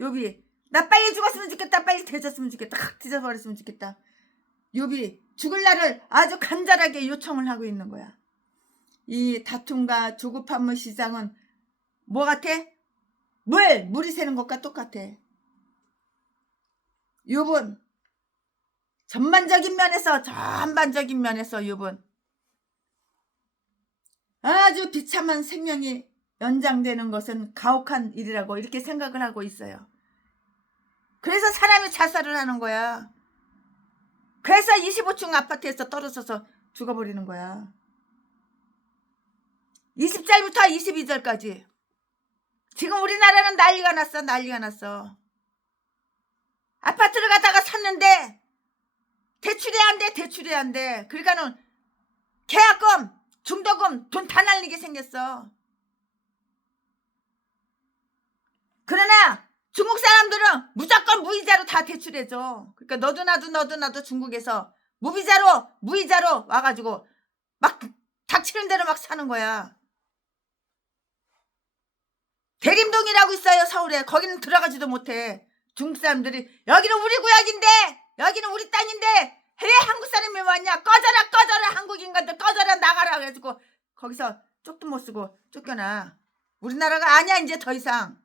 욥이 나 빨리 죽었으면 좋겠다. 빨리 되졌으면 좋겠다. 확 뒤져버렸으면 좋겠다. 욥이 죽을 날을 아주 간절하게 요청을 하고 있는 거야. 이 다툼과 조급함의 시작은 뭐 같아? 물이 새는 것과 똑같아. 욥은 전반적인 면에서 욥은 아주 비참한 생명이 연장되는 것은 가혹한 일이라고 이렇게 생각을 하고 있어요. 그래서 사람이 자살을 하는 거야. 그래서 25층 아파트에서 떨어져서 죽어버리는 거야. 20절부터 22절까지. 지금 우리나라는 난리가 났어. 아파트를 갖다가 샀는데 대출이 안 돼. 그러니까는 계약금, 중도금 돈 다 날리게 생겼어. 그러나 중국 사람들은 무조건 무이자로 다 대출해줘. 그러니까 너도 나도 중국에서 무이자로 와가지고 막 닥치는 대로 막 사는 거야. 대림동이라고 있어요, 서울에. 거기는 들어가지도 못해. 중국 사람들이 여기는 우리 구역인데, 여기는 우리 땅인데 왜 한국 사람이 왔냐? 꺼져라 한국인간들 꺼져라 나가라. 그래가지고 거기서 쪽도 못 쓰고 쫓겨나. 우리나라가 아니야 이제 더 이상.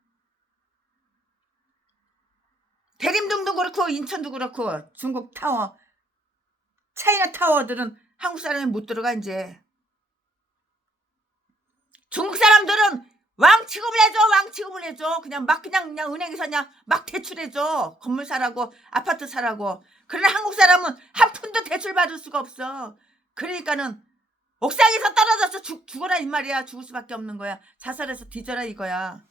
대림동도 그렇고 인천도 그렇고 중국 타워, 차이나 타워들은 한국 사람이 못 들어가 이제. 중국 사람들은 왕 취급을 해줘. 그냥 은행에서 그냥 막 대출해줘. 건물 사라고, 아파트 사라고. 그러나 한국 사람은 한 푼도 대출 받을 수가 없어. 그러니까는 옥상에서 떨어져서 죽어라 이 말이야. 죽을 수밖에 없는 거야. 자살해서 뒤져라 이거야.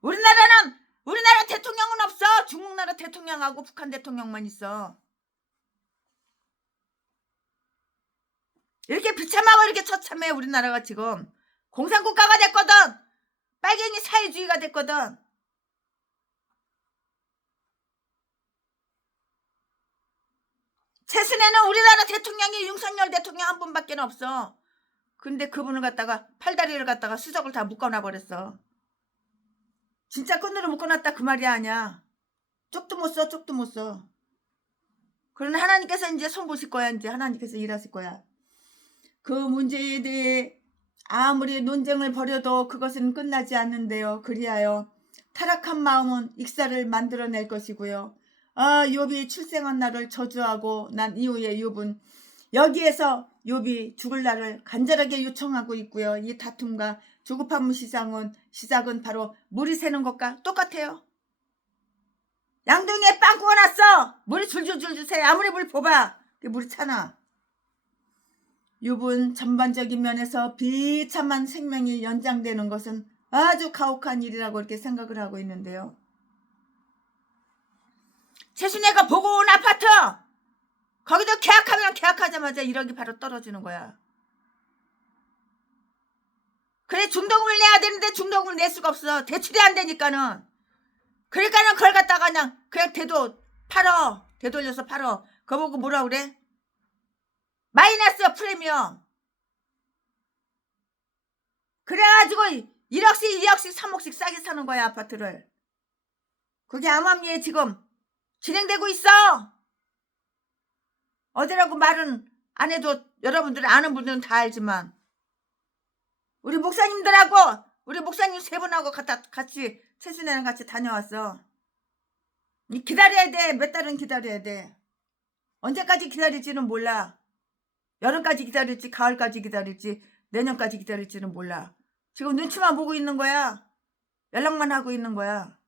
우리나라 대통령은 없어. 중국 나라 대통령하고 북한 대통령만 있어. 이렇게 비참하고 이렇게 처참해. 우리나라가 지금 공산국가가 됐거든. 빨갱이 사회주의가 됐거든. 최순애는 우리나라 대통령이 윤석열 대통령 한 분밖에 없어. 근데 그분을 갖다가 팔다리를 갖다가 수석을 다 묶어놔 버렸어. 진짜 끈으로 묶어놨다 그 말이 아니야. 쪽도 못 써. 그러나 하나님께서 이제 손 보실 거야. 이제 하나님께서 일하실 거야. 그 문제에 대해 아무리 논쟁을 벌여도 그것은 끝나지 않는데요. 그리하여 타락한 마음은 익사를 만들어낼 것이고요. 욥이 출생한 날을 저주하고 난 이후에 욥은 여기에서 욥이 죽을 날을 간절하게 요청하고 있고요. 이 다툼과 조급함의 시작은 바로 물이 새는 것과 똑같아요. 양동이에 빵 구워놨어. 물이 줄줄줄 새. 아무리 물 뽑아 물이 차나. 욥은 전반적인 면에서 비참한 생명이 연장되는 것은 아주 가혹한 일이라고 이렇게 생각을 하고 있는데요. 최순애가 보고 온 아파트 거기도 계약하자마자 1억이 바로 떨어지는 거야. 그래 중도금을 내야 되는데 중도금을 낼 수가 없어. 대출이 안 되니까는. 그러니까는 그걸 갖다가 그냥 되돌려서 팔어. 그거 보고 뭐라 그래? 마이너스 프리미엄. 그래가지고 1억씩 2억씩 3억씩 싸게 사는 거야 아파트를. 그게 암암리에 지금 진행되고 있어. 어디라고 말은 안 해도 여러분들이 아는 분들은 다 알지만 우리 목사님들하고 우리 목사님 세 분하고 같이 최순애랑 같이 다녀왔어. 기다려야 돼. 몇 달은 기다려야 돼. 언제까지 기다릴지는 몰라. 여름까지 기다릴지 가을까지 기다릴지 내년까지 기다릴지는 몰라. 지금 눈치만 보고 있는 거야. 연락만 하고 있는 거야.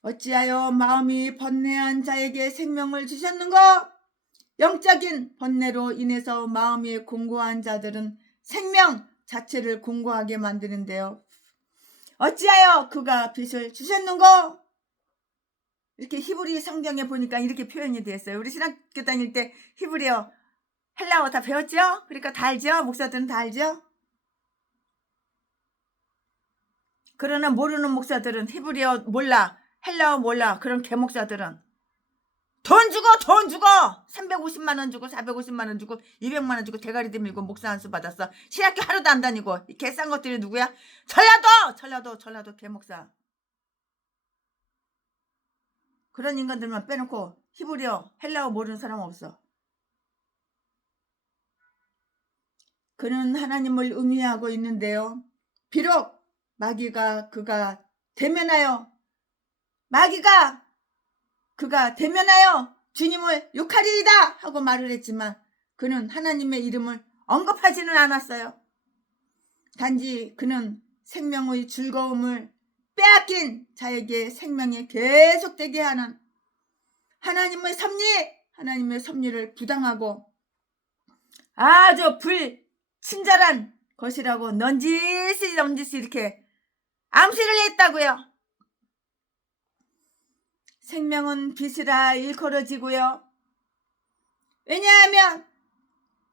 어찌하여 마음이 번뇌한 자에게 생명을 주셨는가? 영적인 번뇌로 인해서 마음이 공고한 자들은 생명 자체를 공고하게 만드는데요. 어찌하여 그가 빛을 주셨는가? 이렇게 히브리 성경에 보니까 이렇게 표현이 되었어요. 우리 신학교 다닐 때 히브리어 헬라어 다 배웠죠? 그러니까 다 알죠? 목사들은 다 알죠? 그러나 모르는 목사들은 히브리어 몰라, 헬라어 몰라. 그런 개목사들은 돈 주고 350만 원 주고 450만 원 주고 200만 원 주고 대가리 들밀고 목사 한 수 받았어. 신학교 하루도 안 다니고. 이 개싼 것들이 누구야? 전라도 개목사. 그런 인간들만 빼놓고 히브리어 헬라어 모르는 사람은 없어. 그는 하나님을 의미하고 있는데요. 비록 마귀가 그가 대면하여 주님을 욕하리이다 하고 말을 했지만 그는 하나님의 이름을 언급하지는 않았어요. 단지 그는 생명의 즐거움을 빼앗긴 자에게 생명이 계속되게 하는 하나님의 섭리를 부당하고 아주 불친절한 것이라고 넌지시 이렇게 암시를 했다고요. 생명은 빛이라 일컬어지고요. 왜냐하면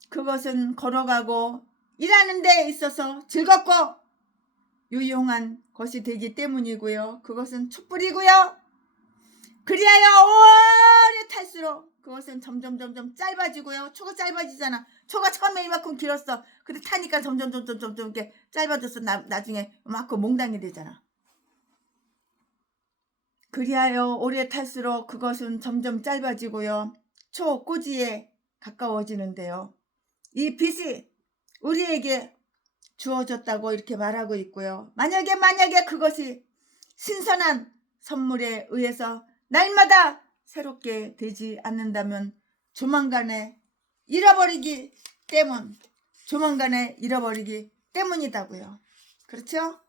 그것은 걸어가고 일하는 데 있어서 즐겁고 유용한 것이 되기 때문이고요. 그것은 촛불이고요. 그리하여 오래 탈수록 그것은 점점 짧아지고요. 초가 짧아지잖아. 초가 처음에 이만큼 길었어. 근데 타니까 점점 이렇게 짧아져서 나중에 이만큼 몽당이 되잖아. 그리하여 오래 탈수록 그것은 점점 짧아지고요. 초꼬지에 가까워지는데요. 이 빛이 우리에게 주어졌다고 이렇게 말하고 있고요. 만약에 그것이 신선한 선물에 의해서 날마다 새롭게 되지 않는다면 조만간에 잃어버리기 때문이다고요. 그렇죠?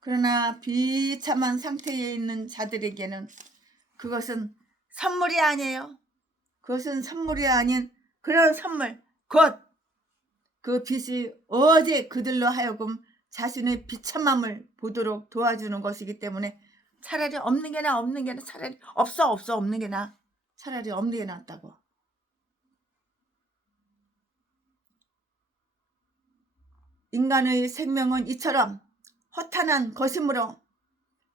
그러나 비참한 상태에 있는 자들에게는 그것은 선물이 아니에요. 그것은 선물이 아닌 그런 선물, 곧 그 빛이 오직 그들로 하여금 자신의 비참함을 보도록 도와주는 것이기 때문에 차라리 없는 게 나아. 차라리 없는 게 나아. 차라리 없는 게 낫다고. 인간의 생명은 이처럼 허탄한 것이므로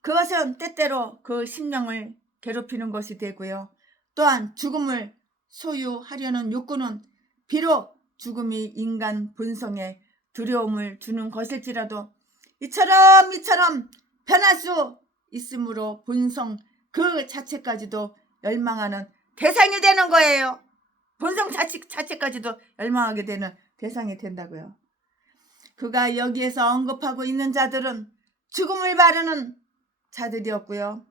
그것은 때때로 그 심령을 괴롭히는 것이 되고요. 또한 죽음을 소유하려는 욕구는 비록 죽음이 인간 본성에 두려움을 주는 것일지라도 이처럼 변할 수 있으므로 본성 그 자체까지도 열망하는 대상이 되는 거예요. 본성 자체까지도 열망하게 되는 대상이 된다고요. 그가 여기에서 언급하고 있는 자들은 죽음을 바라는 자들이었고요.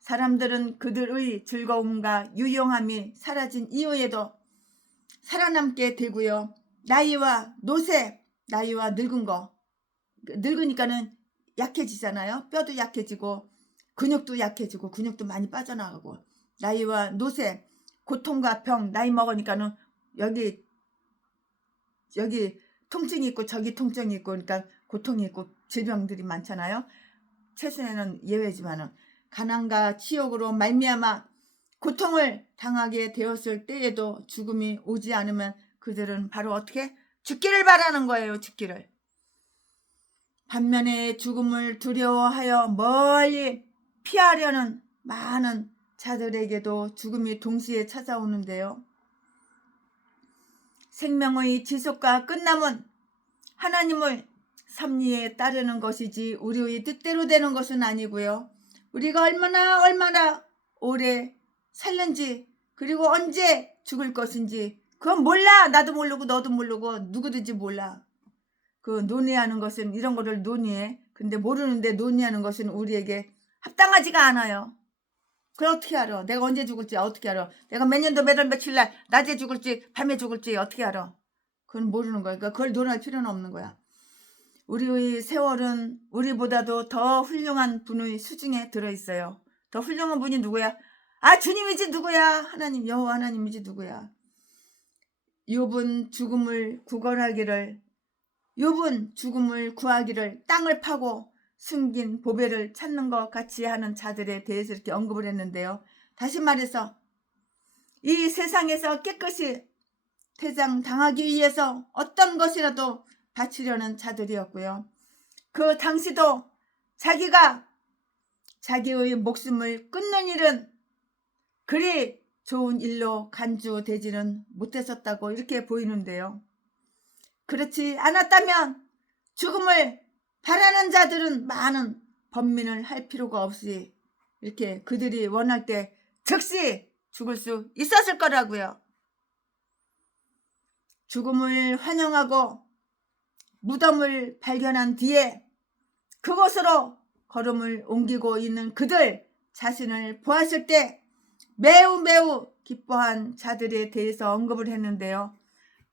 사람들은 그들의 즐거움과 유용함이 사라진 이후에도 살아남게 되고요. 나이와 노쇠, 나이와 늙은 거, 늙으니까는 약해지잖아요. 뼈도 약해지고 근육도 약해지고 근육도 많이 빠져나가고 나이와 노쇠, 고통과 병, 나이 먹으니까는 여기 통증이 있고 저기 통증이 있고 그러니까 고통이 있고 질병들이 많잖아요. 최선에는 예외지만은 가난과 치욕으로 말미암아 고통을 당하게 되었을 때에도 죽음이 오지 않으면 그들은 바로 어떻게? 죽기를 바라는 거예요. 죽기를. 반면에 죽음을 두려워하여 멀리 피하려는 많은 자들에게도 죽음이 동시에 찾아오는데요. 생명의 지속과 끝남은 하나님의 섭리에 따르는 것이지 우리의 뜻대로 되는 것은 아니고요. 우리가 얼마나 오래 살는지 그리고 언제 죽을 것인지 그건 몰라. 나도 모르고 너도 모르고 누구든지 몰라. 그 논의하는 것은 이런 거를 논의해. 근데 모르는데 논의하는 것은 우리에게 합당하지가 않아요. 그걸 어떻게 알아? 내가 언제 죽을지 어떻게 알아? 내가 몇 년도 몇 월 며칠 날 낮에 죽을지 밤에 죽을지 어떻게 알아? 그건 모르는 거야. 그러니까 그걸 논할 필요는 없는 거야. 우리의 세월은 우리보다도 더 훌륭한 분의 수중에 들어있어요. 더 훌륭한 분이 누구야? 아, 주님이지 누구야? 하나님, 여호와 하나님이지 누구야? 욥은 죽음을 구하기를 땅을 파고 숨긴 보배를 찾는 것 같이 하는 자들에 대해서 이렇게 언급을 했는데요. 다시 말해서 이 세상에서 깨끗이 퇴장당하기 위해서 어떤 것이라도 바치려는 자들이었고요. 그 당시도 자기가 자기의 목숨을 끊는 일은 그리 좋은 일로 간주되지는 못했었다고 이렇게 보이는데요. 그렇지 않았다면 죽음을 바라는 자들은 많은 번민을 할 필요가 없이 이렇게 그들이 원할 때 즉시 죽을 수 있었을 거라고요. 죽음을 환영하고 무덤을 발견한 뒤에 그곳으로 걸음을 옮기고 있는 그들 자신을 보았을 때 매우 매우 기뻐한 자들에 대해서 언급을 했는데요.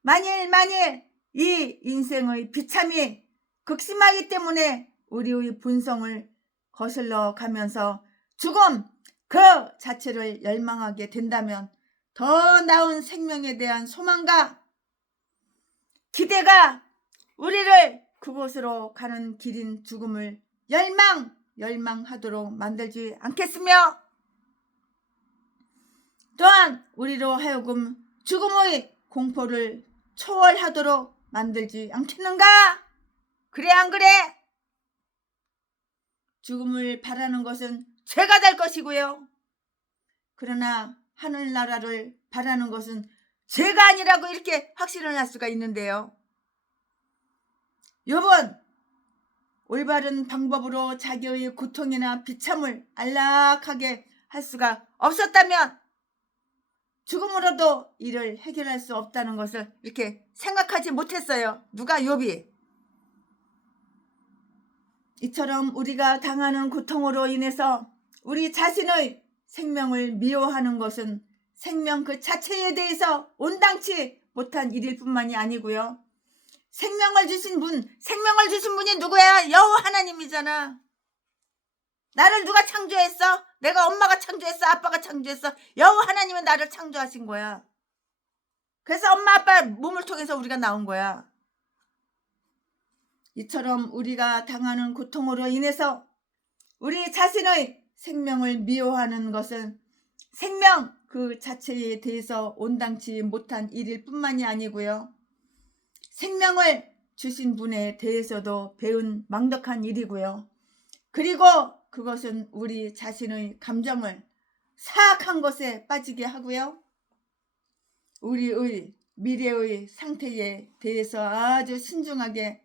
만일 이 인생의 비참이 극심하기 때문에 우리의 본성을 거슬러 가면서 죽음 그 자체를 열망하게 된다면 더 나은 생명에 대한 소망과 기대가 우리를 그곳으로 가는 길인 죽음을 열망하도록 만들지 않겠으며, 또한 우리로 하여금 죽음의 공포를 초월하도록 만들지 않겠는가? 그래 안 그래? 죽음을 바라는 것은 죄가 될 것이고요. 그러나 하늘나라를 바라는 것은 죄가 아니라고 이렇게 확신을 할 수가 있는데요. 여러분, 올바른 방법으로 자기의 고통이나 비참을 안락하게 할 수가 없었다면 죽음으로도 이를 해결할 수 없다는 것을 이렇게 생각하지 못했어요. 누가? 욥이. 이처럼 우리가 당하는 고통으로 인해서 우리 자신의 생명을 미워하는 것은 생명 그 자체에 대해서 온당치 못한 일일 뿐만이 아니고요. 생명을 주신 분이 누구야? 여호와 하나님이잖아. 나를 누가 창조했어? 내가 엄마가 창조했어? 아빠가 창조했어? 여호와 하나님은 나를 창조하신 거야. 그래서 엄마 아빠 몸을 통해서 우리가 나온 거야. 이처럼 우리가 당하는 고통으로 인해서 우리 자신의 생명을 미워하는 것은 생명 그 자체에 대해서 온당치 못한 일일 뿐만이 아니고요. 생명을 주신 분에 대해서도 배운 망덕한 일이고요. 그리고 그것은 우리 자신의 감정을 사악한 것에 빠지게 하고요. 우리의 미래의 상태에 대해서 아주 신중하게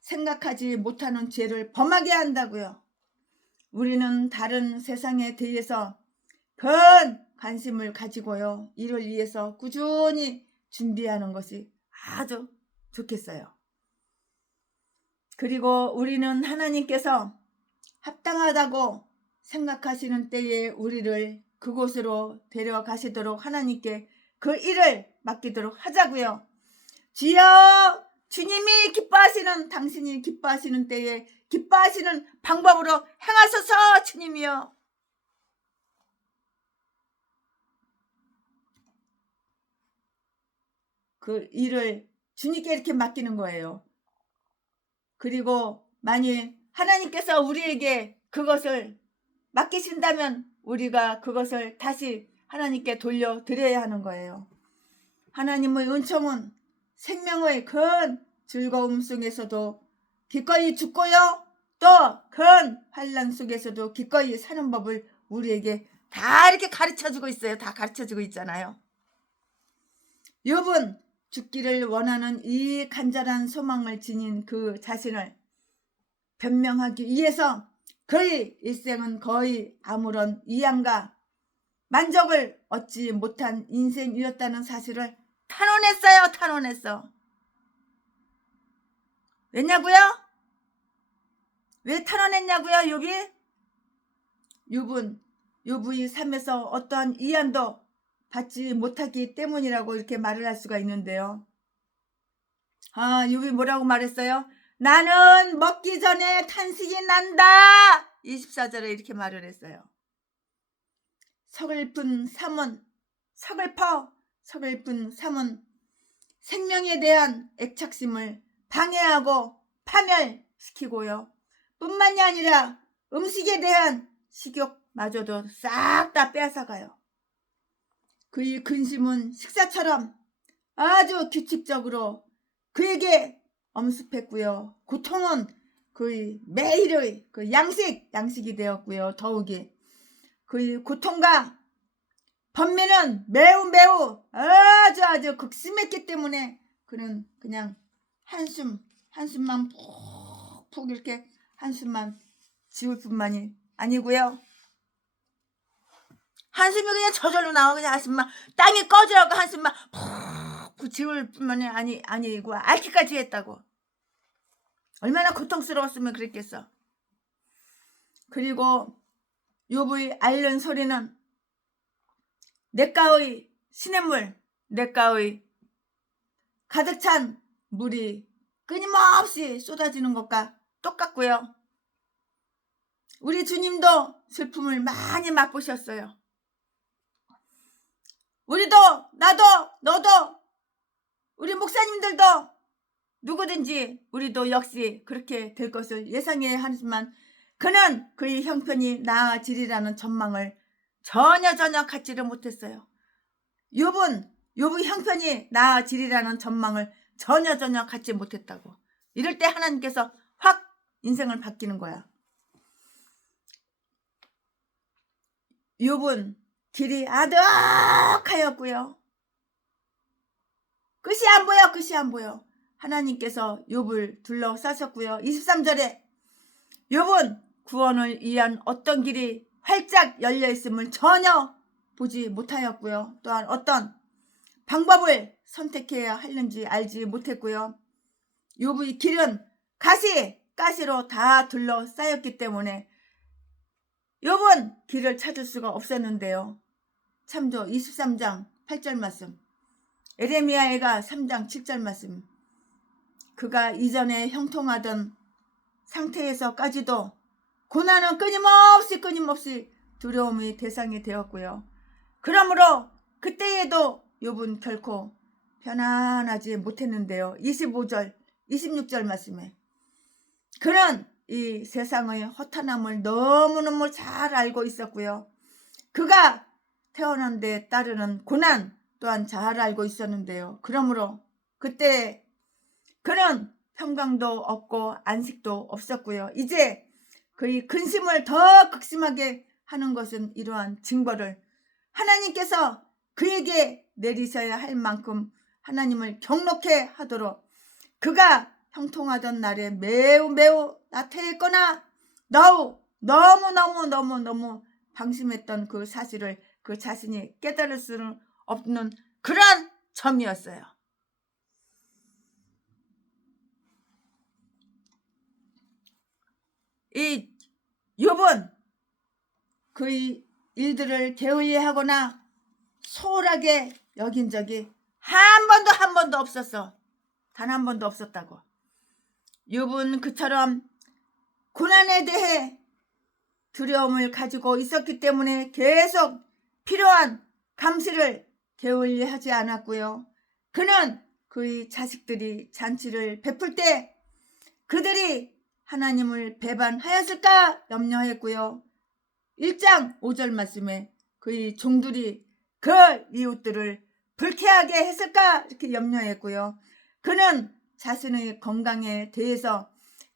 생각하지 못하는 죄를 범하게 한다고요. 우리는 다른 세상에 대해서 큰 관심을 가지고요. 이를 위해서 꾸준히 준비하는 것이 아주 좋겠어요. 그리고 우리는 하나님께서 합당하다고 생각하시는 때에 우리를 그곳으로 데려가시도록 하나님께 그 일을 맡기도록 하자고요. 주여, 주님이 기뻐하시는, 당신이 기뻐하시는 때에 기뻐하시는 방법으로 행하소서. 주님이여. 그 일을 주님께 이렇게 맡기는 거예요. 그리고 만일 하나님께서 우리에게 그것을 맡기신다면 우리가 그것을 다시 하나님께 돌려드려야 하는 거예요. 하나님의 은총은 생명의 큰 즐거움 속에서도 기꺼이 죽고요. 또 큰 환난 속에서도 기꺼이 사는 법을 우리에게 다 이렇게 가르쳐주고 있어요. 다 가르쳐주고 있잖아요. 욥은 죽기를 원하는 이 간절한 소망을 지닌 그 자신을 변명하기 위해서 그의 일생은 거의 아무런 위안과 만족을 얻지 못한 인생이었다는 사실을 탄원했어. 왜냐고요? 왜 탄원했냐고요? 욥은 욥의 삶에서 어떠한 위안도 받지 못하기 때문이라고 이렇게 말을 할 수가 있는데요. 욥이 뭐라고 말했어요? 나는 먹기 전에 탄식이 난다. 24절에 이렇게 말을 했어요. 서글픈 삶은 생명에 대한 애착심을 방해하고 파멸시키고요. 뿐만이 아니라 음식에 대한 식욕마저도 싹 다 빼앗아가요. 그의 근심은 식사처럼 아주 규칙적으로 그에게 엄습했고요. 고통은 그의 매일의 그 양식이 되었고요. 더욱이 그의 고통과 번민은 매우 아주 극심했기 때문에 그는 그냥 한숨만 푹 이렇게 한숨만 지울 뿐만이 아니고요. 한숨이 그냥 저절로 나와. 그냥 한숨만 땅이 꺼지라고 한숨만 푹 지울 뿐만이 아니고 앓기까지 했다고. 얼마나 고통스러웠으면 그랬겠어. 그리고 욥의 앓는 소리는 냇가의 시냇물, 냇가의 가득 찬 물이 끊임없이 쏟아지는 것과 똑같고요. 우리 주님도 슬픔을 많이 맛보셨어요. 우리도, 나도, 너도, 우리 목사님들도 누구든지 우리도 역시 그렇게 될 것을 예상해야 하지만 그는 그의 형편이 나아지리라는 전망을 전혀 갖지를 못했어요. 욥의 형편이 나아지리라는 전망을 전혀 갖지 못했다고. 이럴 때 하나님께서 확 인생을 바뀌는 거야. 욥은 길이 아득하였고요. 끝이 안 보여. 하나님께서 욥을 둘러싸셨고요. 23절에 욥은 구원을 위한 어떤 길이 활짝 열려있음을 전혀 보지 못하였고요. 또한 어떤 방법을 선택해야 하는지 알지 못했고요. 욥의 길은 가시로 다 둘러싸였기 때문에 욥은 길을 찾을 수가 없었는데요. 참조 23장 8절 말씀, 에레미야가 3장 7절 말씀, 그가 이전에 형통하던 상태에서까지도 고난은 끊임없이 두려움의 대상이 되었고요. 그러므로 그때에도 욥은 결코 편안하지 못했는데요. 25절, 26절 말씀에 그는 이 세상의 허탄함을 너무너무 잘 알고 있었고요. 그가 태어난 데 따르는 고난 또한 잘 알고 있었는데요. 그러므로 그때 그는 평강도 없고 안식도 없었고요. 이제 그의 근심을 더 극심하게 하는 것은 이러한 징벌을 하나님께서 그에게 내리셔야 할 만큼 하나님을 경록해 하도록 그가 형통하던 날에 매우 나태했거나 너무 방심했던 그 사실을 그 자신이 깨달을 수는 없는 그런 점이었어요. 이 욥은 그의 일들을 게을리하거나 소홀하게 여긴 적이 한 번도 없었어. 단 한 번도 없었다고. 욥은 그처럼 고난에 대해 두려움을 가지고 있었기 때문에 계속 필요한 감시를 게을리하지 않았고요. 그는 그의 자식들이 잔치를 베풀 때 그들이 하나님을 배반하였을까 염려했고요. 1장 5절 말씀에 그의 종들이 그 이웃들을 불쾌하게 했을까 이렇게 염려했고요. 그는 자신의 건강에 대해서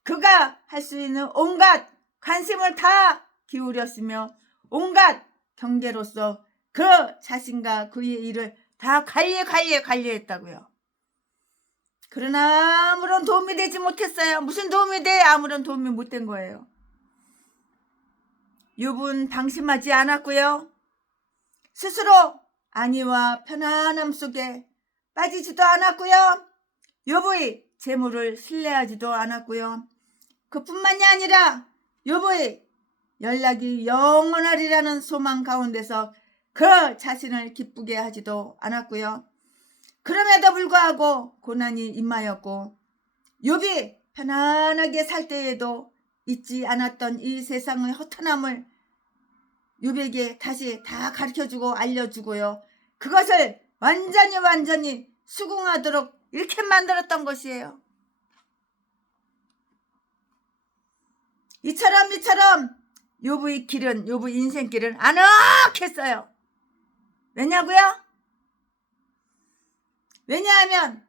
그가 할 수 있는 온갖 관심을 다 기울였으며 온갖 경계로서 그 자신과 그의 일을 다 관리했다고요. 그러나 아무런 도움이 되지 못했어요. 무슨 도움이 돼? 아무런 도움이 못 된 거예요. 욥은 방심하지 않았고요. 스스로 안위와 편안함 속에 빠지지도 않았고요. 욥의 재물을 신뢰하지도 않았고요. 그뿐만이 아니라 욥의 연락이 영원하리라는 소망 가운데서 그 자신을 기쁘게 하지도 않았고요. 그럼에도 불구하고 고난이 임하였고 욥이 편안하게 살 때에도 잊지 않았던 이 세상의 허탄함을 욥에게 다시 다 가르쳐주고 알려주고요. 그것을 완전히 수긍하도록 이렇게 만들었던 것이에요. 이처럼 욥의 인생길은 아늑했어요. 왜냐고요? 왜냐하면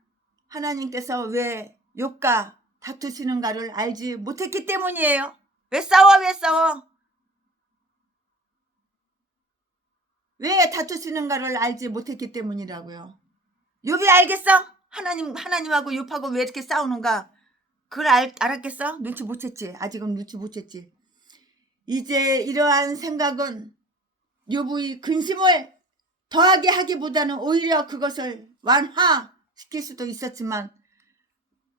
하나님께서 왜 욥과 다투시는가를 알지 못했기 때문이에요. 왜 싸워? 왜 다투시는가를 알지 못했기 때문이라고요. 욥이 알겠어? 하나님하고 욥하고 왜 이렇게 싸우는가? 그걸 알았겠어? 눈치 못 챘지. 아직은 눈치 못 챘지. 이제 이러한 생각은 욥의 근심을 더하게 하기보다는 오히려 그것을 완화시킬 수도 있었지만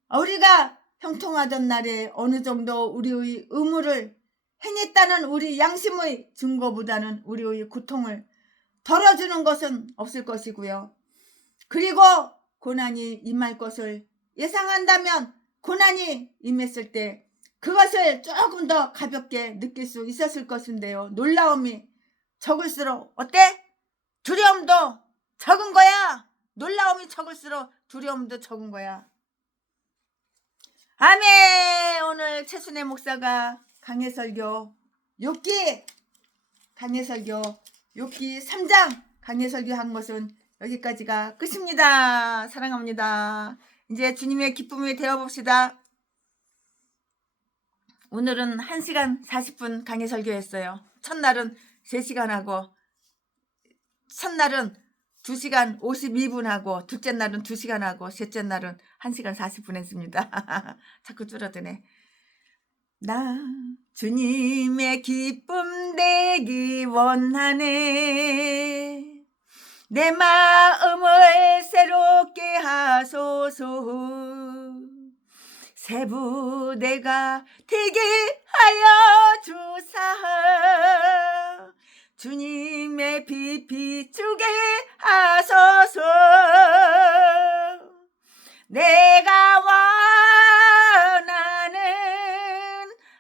우리가 형통하던 날에 어느 정도 우리의 의무를 행했다는 우리 양심의 증거보다는 우리의 고통을 덜어주는 것은 없을 것이고요. 그리고 고난이 임할 것을 예상한다면 고난이 임했을 때 그것을 조금 더 가볍게 느낄 수 있었을 것인데요. 놀라움이 적을수록 어때? 두려움도 적은 거야. 놀라움이 적을수록 두려움도 적은 거야. 아멘. 오늘 최순애 목사가 강해설교 욥기 3장 강해설교 한 것은 여기까지가 끝입니다. 사랑합니다. 이제 주님의 기쁨이 되어봅시다. 오늘은 1시간 40분 강해설교했어요. 첫날은 3시간 하고 첫날은 2시간 52분 하고 둘째 날은 2시간 하고 셋째 날은 1시간 40분 했습니다. 자꾸 줄어드네. 나 주님의 기쁨 되기 원하네. 내 마음을 새롭게 하소서. 새 부대가 되게 하여 주사. 주님의 빛 비추게 하소서. 내가 원하는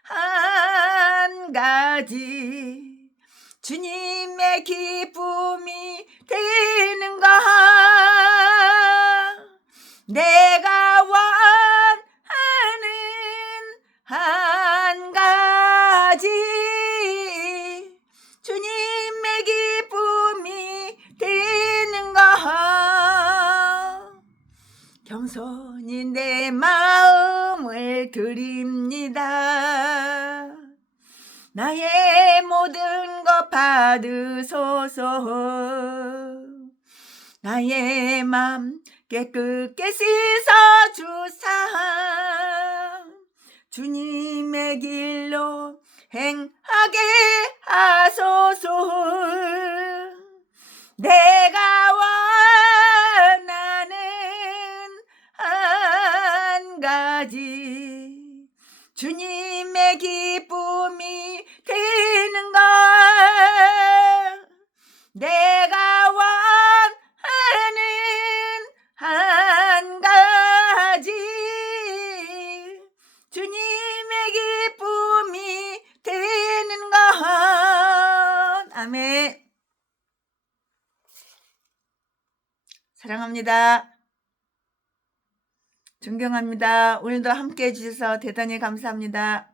한 가지 주님의 기쁨이 되는 것. 내가 원하는 한 가지 주님의 기쁨이 되는 것. 겸손히 내 마음을 드립니다. 나의 모든 것 받으소서. 나의 맘 깨끗게 씻어주사. 주님의 길로 행하게 하소서. 내가 원하는 한 가지 주님의 기쁨이 되는 것. 내가 원하는 한 가지 주님의 기쁨이 되는 것. 아멘. 사랑합니다. 존경합니다. 오늘도 함께 해주셔서 대단히 감사합니다.